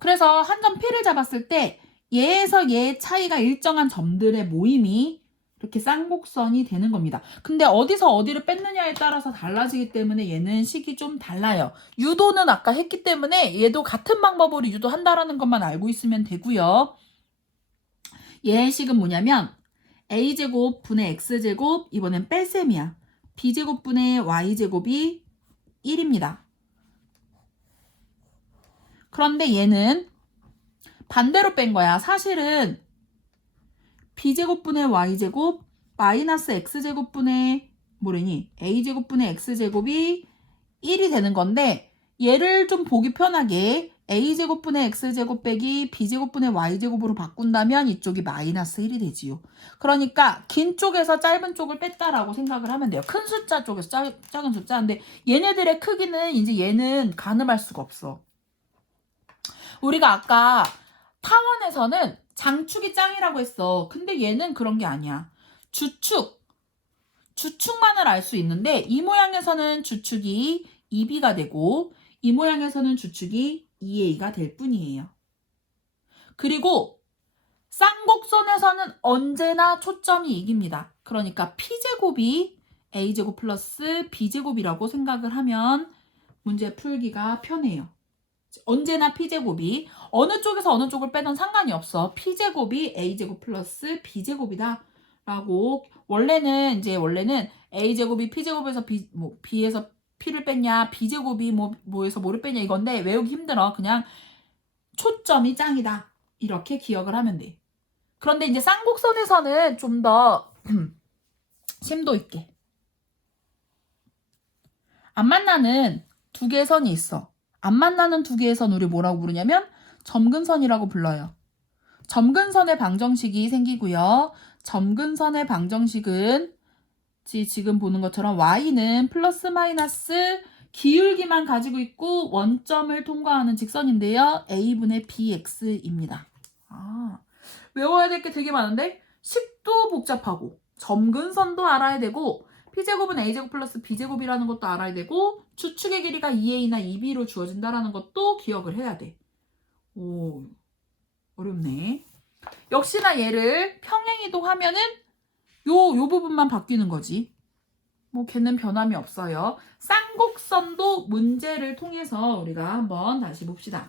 그래서 한 점 P를 잡았을 때 얘에서 얘의 차이가 일정한 점들의 모임이 이렇게 쌍곡선이 되는 겁니다. 근데 어디서 어디를 뺐느냐에 따라서 달라지기 때문에 얘는 식이 좀 달라요. 유도는 아까 했기 때문에 얘도 같은 방법으로 유도한다라는 것만 알고 있으면 되고요. 얘의 식은 뭐냐면 a제곱 분의 x제곱, 이번엔 뺄셈이야. b제곱 분의 y제곱이 1입니다. 그런데 얘는 반대로 뺀 거야. 사실은 b제곱분의 y제곱 마이너스 x제곱분의 뭐래니? a제곱분의 x제곱이 1이 되는 건데 얘를 좀 보기 편하게 a제곱분의 x제곱 빼기 b제곱분의 y제곱으로 바꾼다면 이쪽이 마이너스 1이 되지요. 그러니까 긴 쪽에서 짧은 쪽을 뺐다라고 생각을 하면 돼요. 큰 숫자 쪽에서 작은 숫자. 근데 얘네들의 크기는 이제 얘는 가늠할 수가 없어. 우리가 아까 타원에서는 장축이 짱이라고 했어. 근데 얘는 그런 게 아니야. 주축만을 알 수 있는데 이 모양에서는 주축이 2B가 되고 이 모양에서는 주축이 2A가 될 뿐이에요. 그리고 쌍곡선에서는 언제나 초점이 이깁니다. 그러니까 P제곱이 A제곱 플러스 B제곱이라고 생각을 하면 문제 풀기가 편해요. 언제나 P제곱이 어느 쪽에서 어느 쪽을 빼든 상관이 없어. P제곱이 A제곱 플러스 B제곱이다 라고 원래는 A제곱이 P제곱에서 B에서 P를 뺐냐, B제곱이 뭐에서 뭐를 뺐냐 이건데 외우기 힘들어. 그냥 초점이 짱이다 이렇게 기억을 하면 돼. 그런데 이제 쌍곡선에서는 좀 더 심도 있게 안 만나는 두 개의 선이 있어. 안 만나는 두 개의 선 우리 뭐라고 부르냐면 점근선이라고 불러요. 점근선의 방정식이 생기고요. 점근선의 방정식은 지금 보는 것처럼 y는 플러스 마이너스 기울기만 가지고 있고 원점을 통과하는 직선인데요. a분의 bx입니다. 외워야 될 게 되게 많은데 식도 복잡하고 점근선도 알아야 되고 P제곱은 A제곱 플러스 B제곱이라는 것도 알아야 되고 주축의 길이가 2A나 2B로 주어진다라는 것도 기억을 해야 돼. 오, 어렵네. 역시나 얘를 평행이동하면은 요 부분만 바뀌는 거지. 뭐 걔는 변함이 없어요. 쌍곡선도 문제를 통해서 우리가 한번 다시 봅시다.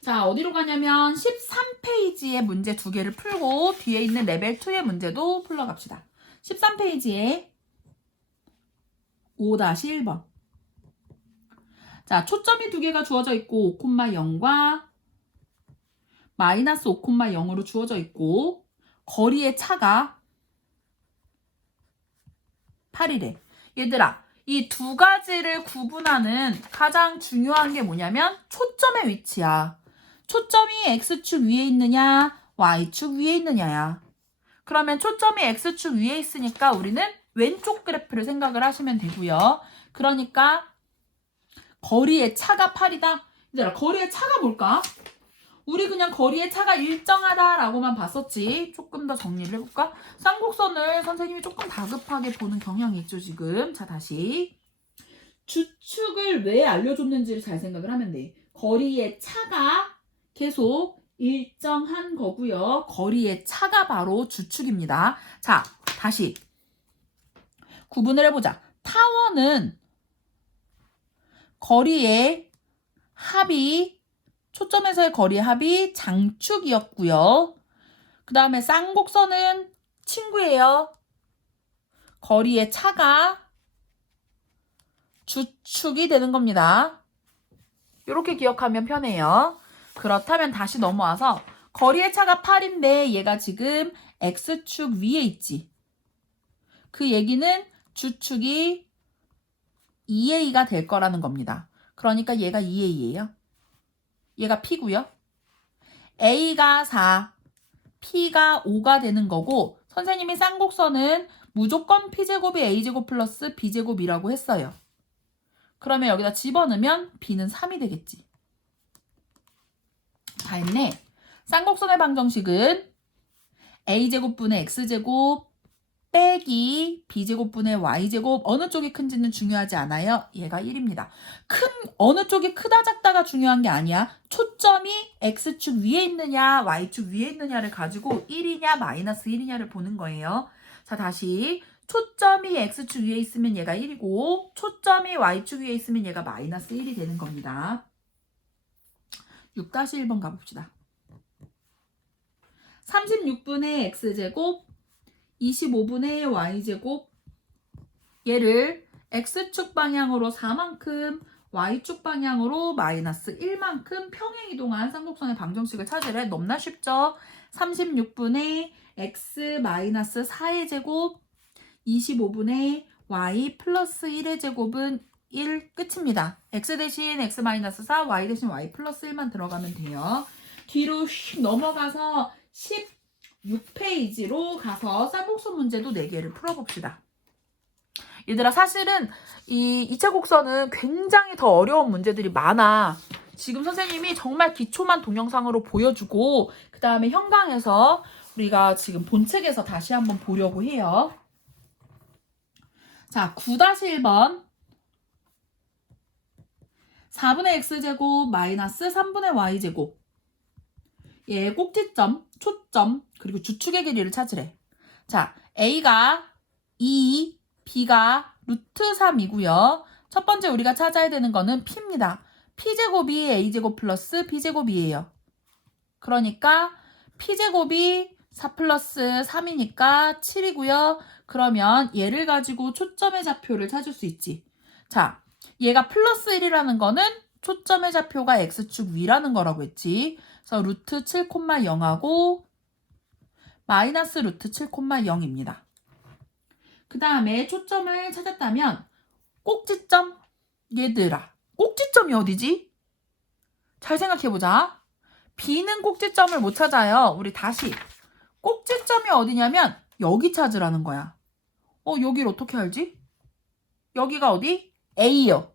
자, 어디로 가냐면 13페이지의 문제 두 개를 풀고 뒤에 있는 레벨 2의 문제도 풀러갑시다. 13페이지에 5-1번. 자, 초점이 두 개가 주어져 있고 5,0과 마이너스 5,0으로 주어져 있고 거리의 차가 8이래. 얘들아, 이 두 가지를 구분하는 가장 중요한 게 뭐냐면 초점의 위치야. 초점이 X축 위에 있느냐, Y축 위에 있느냐야. 그러면 초점이 X축 위에 있으니까 우리는 왼쪽 그래프를 생각을 하시면 되고요. 그러니까 거리의 차가 8이다. 얘들아, 거리의 차가 뭘까? 우리 그냥 거리의 차가 일정하다라고만 봤었지. 조금 더 정리를 해볼까? 쌍곡선을 선생님이 조금 다급하게 보는 경향이 있죠, 지금. 자, 다시. 주축을 왜 알려줬는지를 잘 생각을 하면 돼. 거리의 차가 계속 일정한 거고요. 거리의 차가 바로 주축입니다. 자, 다시 구분을 해보자. 타원은 거리의 합이 초점에서의 거리의 합이 장축이었고요. 그 다음에 쌍곡선은 친구예요. 거리의 차가 주축이 되는 겁니다. 이렇게 기억하면 편해요. 그렇다면 다시 넘어와서 거리의 차가 8인데 얘가 지금 X축 위에 있지. 그 얘기는 주축이 2A가 될 거라는 겁니다. 그러니까 얘가 2A예요. 얘가 P고요. A가 4, P가 5가 되는 거고 선생님이 쌍곡선은 무조건 P제곱이 A제곱 플러스 B제곱이라고 했어요. 그러면 여기다 집어넣으면 B는 3이 되겠지. 다 했네. 쌍곡선의 방정식은 A제곱분의 X제곱 빼기 B제곱분의 Y제곱 어느 쪽이 큰지는 중요하지 않아요. 얘가 1입니다. 어느 쪽이 크다 작다가 중요한 게 아니야. 초점이 X축 위에 있느냐 Y축 위에 있느냐를 가지고 1이냐 마이너스 1이냐를 보는 거예요. 자, 다시 초점이 X축 위에 있으면 얘가 1이고 초점이 Y축 위에 있으면 얘가 마이너스 1이 되는 겁니다. 6-1번 가봅시다. 36분의 X제곱 25분의 Y제곱 얘를 X축 방향으로 4만큼 Y축 방향으로 마이너스 1만큼 평행 이동한 쌍곡선의 방정식을 찾으래. 너무나 쉽죠? 36분의 X 마이너스 4의 제곱 25분의 Y 플러스 1의 제곱은 1 끝입니다. X 대신 X 마이너스 4, Y 대신 Y 플러스 1만 들어가면 돼요. 뒤로 휙 넘어가서 16페이지로 가서 쌍곡선 문제도 4개를 풀어봅시다. 얘들아, 사실은 이 2차 곡선은 굉장히 더 어려운 문제들이 많아. 지금 선생님이 정말 기초만 동영상으로 보여주고 그 다음에 현강에서 우리가 지금 본책에서 다시 한번 보려고 해요. 자, 9-1번 4분의 X제곱 마이너스 3분의 Y제곱 얘 꼭지점, 초점, 그리고 주축의 길이를 찾으래. 자, A가 2, B가 루트 3이고요. 첫 번째 우리가 찾아야 되는 거는 P입니다. P제곱이 A제곱 플러스 B제곱이에요. 그러니까 P제곱이 4 플러스 3이니까 7이고요. 그러면 얘를 가지고 초점의 좌표를 찾을 수 있지. 자, 얘가 플러스 1이라는 거는 초점의 좌표가 X축 위라는 거라고 했지. 그래서 루트 7,0하고 마이너스 루트 7,0입니다. 그 다음에 초점을 찾았다면 꼭지점, 얘들아, 꼭지점이 어디지? 잘 생각해보자. B는 꼭지점을 못 찾아요. 우리 다시 꼭지점이 어디냐면 여기 찾으라는 거야. 여기를 어떻게 알지? 여기가 어디? A요.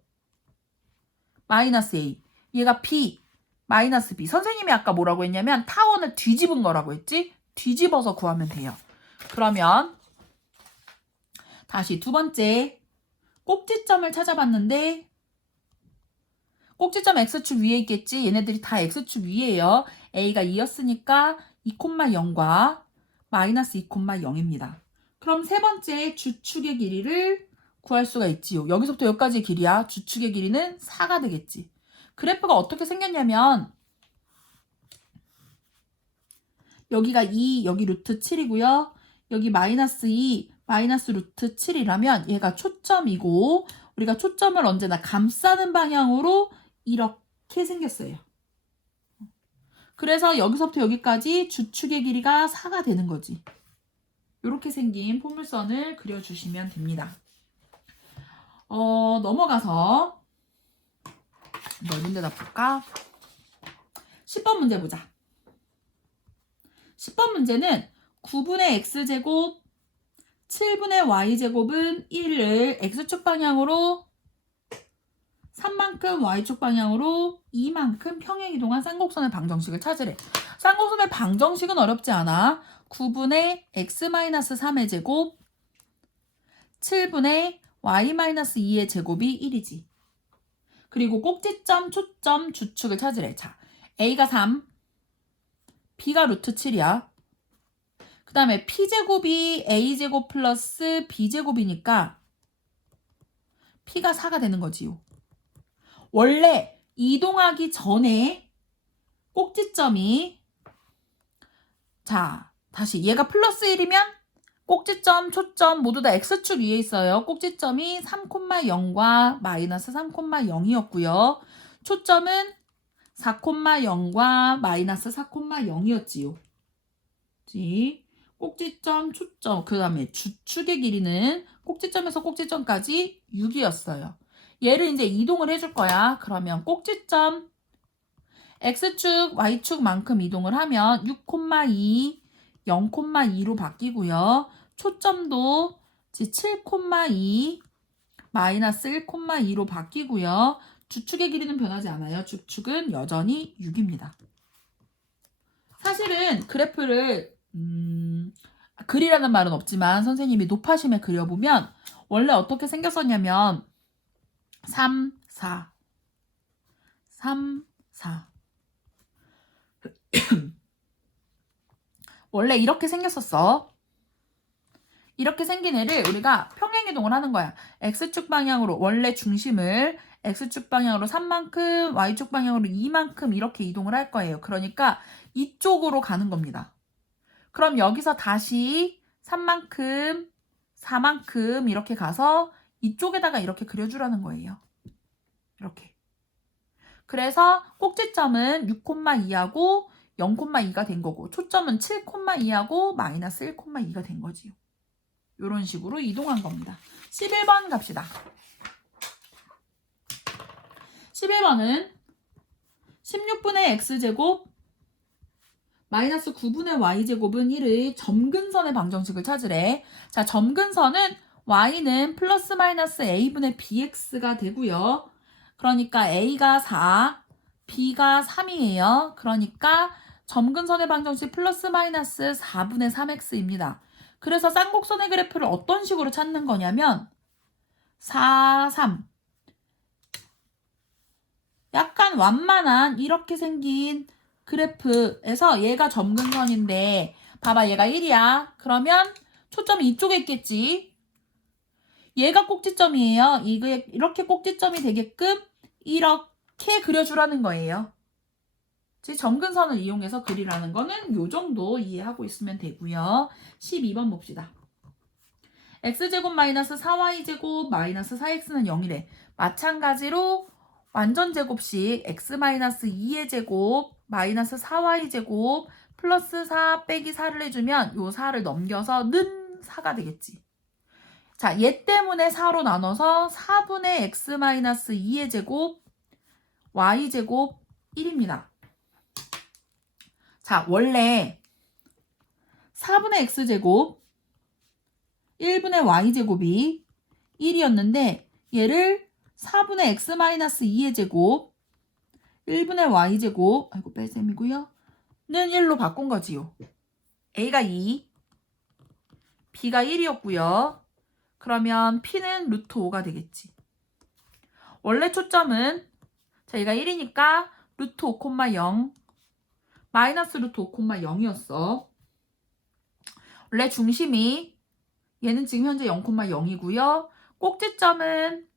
마이너스 A. 얘가 B, 마이너스 B. 선생님이 아까 뭐라고 했냐면 타원을 뒤집은 거라고 했지? 뒤집어서 구하면 돼요. 그러면 다시 두 번째 꼭지점을 찾아봤는데 꼭지점 X축 위에 있겠지? 얘네들이 다 X축 위에요. A가 2였으니까 2,0과 마이너스 2,0입니다. 그럼 세 번째 주축의 길이를 구할 수가 있지요. 여기서부터 여기까지의 길이야. 주축의 길이는 4가 되겠지. 그래프가 어떻게 생겼냐면 여기가 2, 여기 루트 7이고요. 여기 마이너스 2, 마이너스 루트 7이라면 얘가 초점이고 우리가 초점을 언제나 감싸는 방향으로 이렇게 생겼어요. 그래서 여기서부터 여기까지 주축의 길이가 4가 되는 거지. 이렇게 생긴 포물선을 그려주시면 됩니다. 넘어가서 넓은 데다 볼까? 10번 문제 보자. 10번 문제는 9분의 x제곱 7분의 y제곱은 1을 x축 방향으로 3만큼 y축 방향으로 2만큼 평행이동한 쌍곡선의 방정식을 찾으래. 쌍곡선의 방정식은 어렵지 않아. 9분의 x-3의 제곱 7분의 y-2의 제곱이 1이지. 그리고 꼭지점, 초점, 주축을 찾으래. 자, a가 3, b가 루트 7이야. 그 다음에 p제곱이 a제곱 플러스 b제곱이니까 p가 4가 되는 거지요. 원래 이동하기 전에 꼭지점이, 자, 다시 얘가 플러스 1이면 꼭지점, 초점 모두 다 x축 위에 있어요. 꼭지점이 3,0과 마이너스 3,0이었고요. 초점은 4,0과 마이너스 4,0이었지요. 꼭지점, 초점, 그 다음에 주축의 길이는 꼭지점에서 꼭지점까지 6이었어요. 얘를 이제 이동을 해줄 거야. 그러면 꼭지점 x축, y축만큼 이동을 하면 6,2, 0,2로 바뀌고요. 초점도 7,2, 마이너스 1,2로 바뀌고요. 주축의 길이는 변하지 않아요. 주축은 여전히 6입니다. 사실은 그래프를 글이라는 말은 없지만 선생님이 높아심에 그려보면 원래 어떻게 생겼었냐면 3, 4 3, 4 원래 이렇게 생겼었어. 이렇게 생긴 애를 우리가 평행이동을 하는 거야. x축 방향으로 원래 중심을 x축 방향으로 3만큼, y축 방향으로 2만큼 이렇게 이동을 할 거예요. 그러니까 이쪽으로 가는 겁니다. 그럼 여기서 다시 3만큼, 4만큼 이렇게 가서 이쪽에다가 이렇게 그려주라는 거예요. 이렇게. 그래서 꼭지점은 6,2하고 0,2가 된 거고 초점은 7,2하고 마이너스 1,2가 된 거지요. 이런 식으로 이동한 겁니다. 11번 갑시다. 11번은 16분의 x제곱 마이너스 9분의 y제곱은 1의 점근선의 방정식을 찾으래. 자, 점근선은 y는 플러스 마이너스 a분의 bx가 되고요. 그러니까 a가 4, b가 3이에요. 그러니까 점근선의 방정식 플러스 마이너스 4분의 3x입니다. 그래서 쌍곡선의 그래프를 어떤 식으로 찾는 거냐면 4, 3 약간 완만한 이렇게 생긴 그래프에서 얘가 점근선인데 봐봐 얘가 1이야. 그러면 초점이 이쪽에 있겠지. 얘가 꼭지점이에요. 이렇게 꼭지점이 되게끔 이렇게 그려주라는 거예요. 점근선을 이용해서 그리라는 거는 요 정도 이해하고 있으면 되고요. 12번 봅시다. x제곱 마이너스 4y제곱 마이너스 4x는 0이래. 마찬가지로 완전제곱식 x 마이너스 2의 제곱 마이너스 4y제곱 플러스 4 빼기 4를 해주면 요 4를 넘겨서 는 4가 되겠지. 자, 얘 때문에 4로 나눠서 4분의 x 마이너스 2의 제곱 y제곱 1입니다. 자, 원래 4분의 x제곱 1분의 y제곱이 1이었는데 얘를 4분의 x-2의 제곱 1분의 y제곱 아이고 뺄셈이고요. 는 1로 바꾼 거지요. a가 2, b가 1이었고요. 그러면 p는 루트 5가 되겠지. 원래 초점은 자 얘가 1이니까 루트 5,0 마이너스 루트 5,0이었어. 원래 중심이 얘는 지금 현재 0,0이고요. 꼭지점은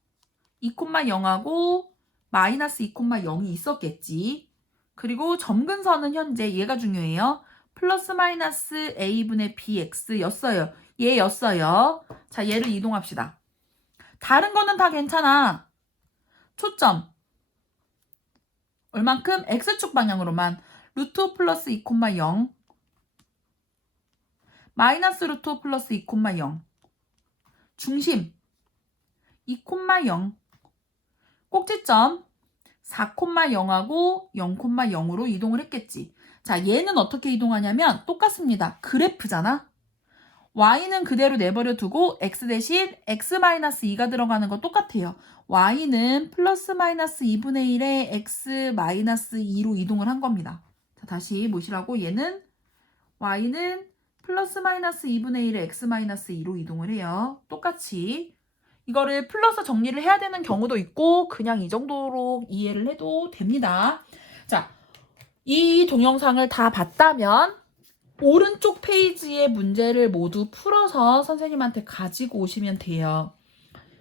2,0하고 마이너스 2,0이 있었겠지. 그리고 점근선은 현재 얘가 중요해요. 플러스 마이너스 a분의 bx였어요. 얘였어요. 자, 얘를 이동합시다. 다른 거는 다 괜찮아. 초점 얼만큼? x축 방향으로만 루트 5 플러스 2, 0 마이너스 루트 5 플러스 2, 0 중심 2, 0 꼭지점 4, 0하고 0, 0으로 이동을 했겠지. 자, 얘는 어떻게 이동하냐면 똑같습니다. 그래프잖아. y는 그대로 내버려 두고 x 대신 x-2가 들어가는 거 똑같아요. y는 플러스 마이너스 2분의 1에 x-2로 이동을 한 겁니다. 자, 다시 보시라고. 얘는 y는 플러스 마이너스 2분의 1에 x-2로 이동을 해요. 똑같이 이거를 플러스 정리를 해야 되는 경우도 있고 그냥 이 정도로 이해를 해도 됩니다. 자, 이 동영상을 다 봤다면 오른쪽 페이지의 문제를 모두 풀어서 선생님한테 가지고 오시면 돼요.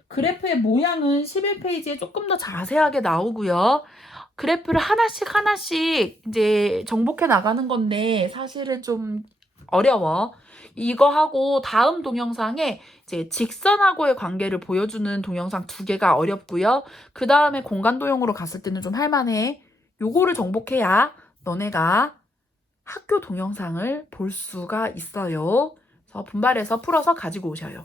그래프의 모양은 11페이지에 조금 더 자세하게 나오고요. 그래프를 하나씩 이제 정복해 나가는 건데 사실은 좀 어려워. 이거하고 다음 동영상에 이제 직선하고의 관계를 보여주는 동영상 2개가 어렵고요. 그 다음에 공간 도형으로 갔을 때는 좀 할만해. 요거를 정복해야 너네가 학교 동영상을 볼 수가 있어요. 그래서 분발해서 풀어서 가지고 오셔요.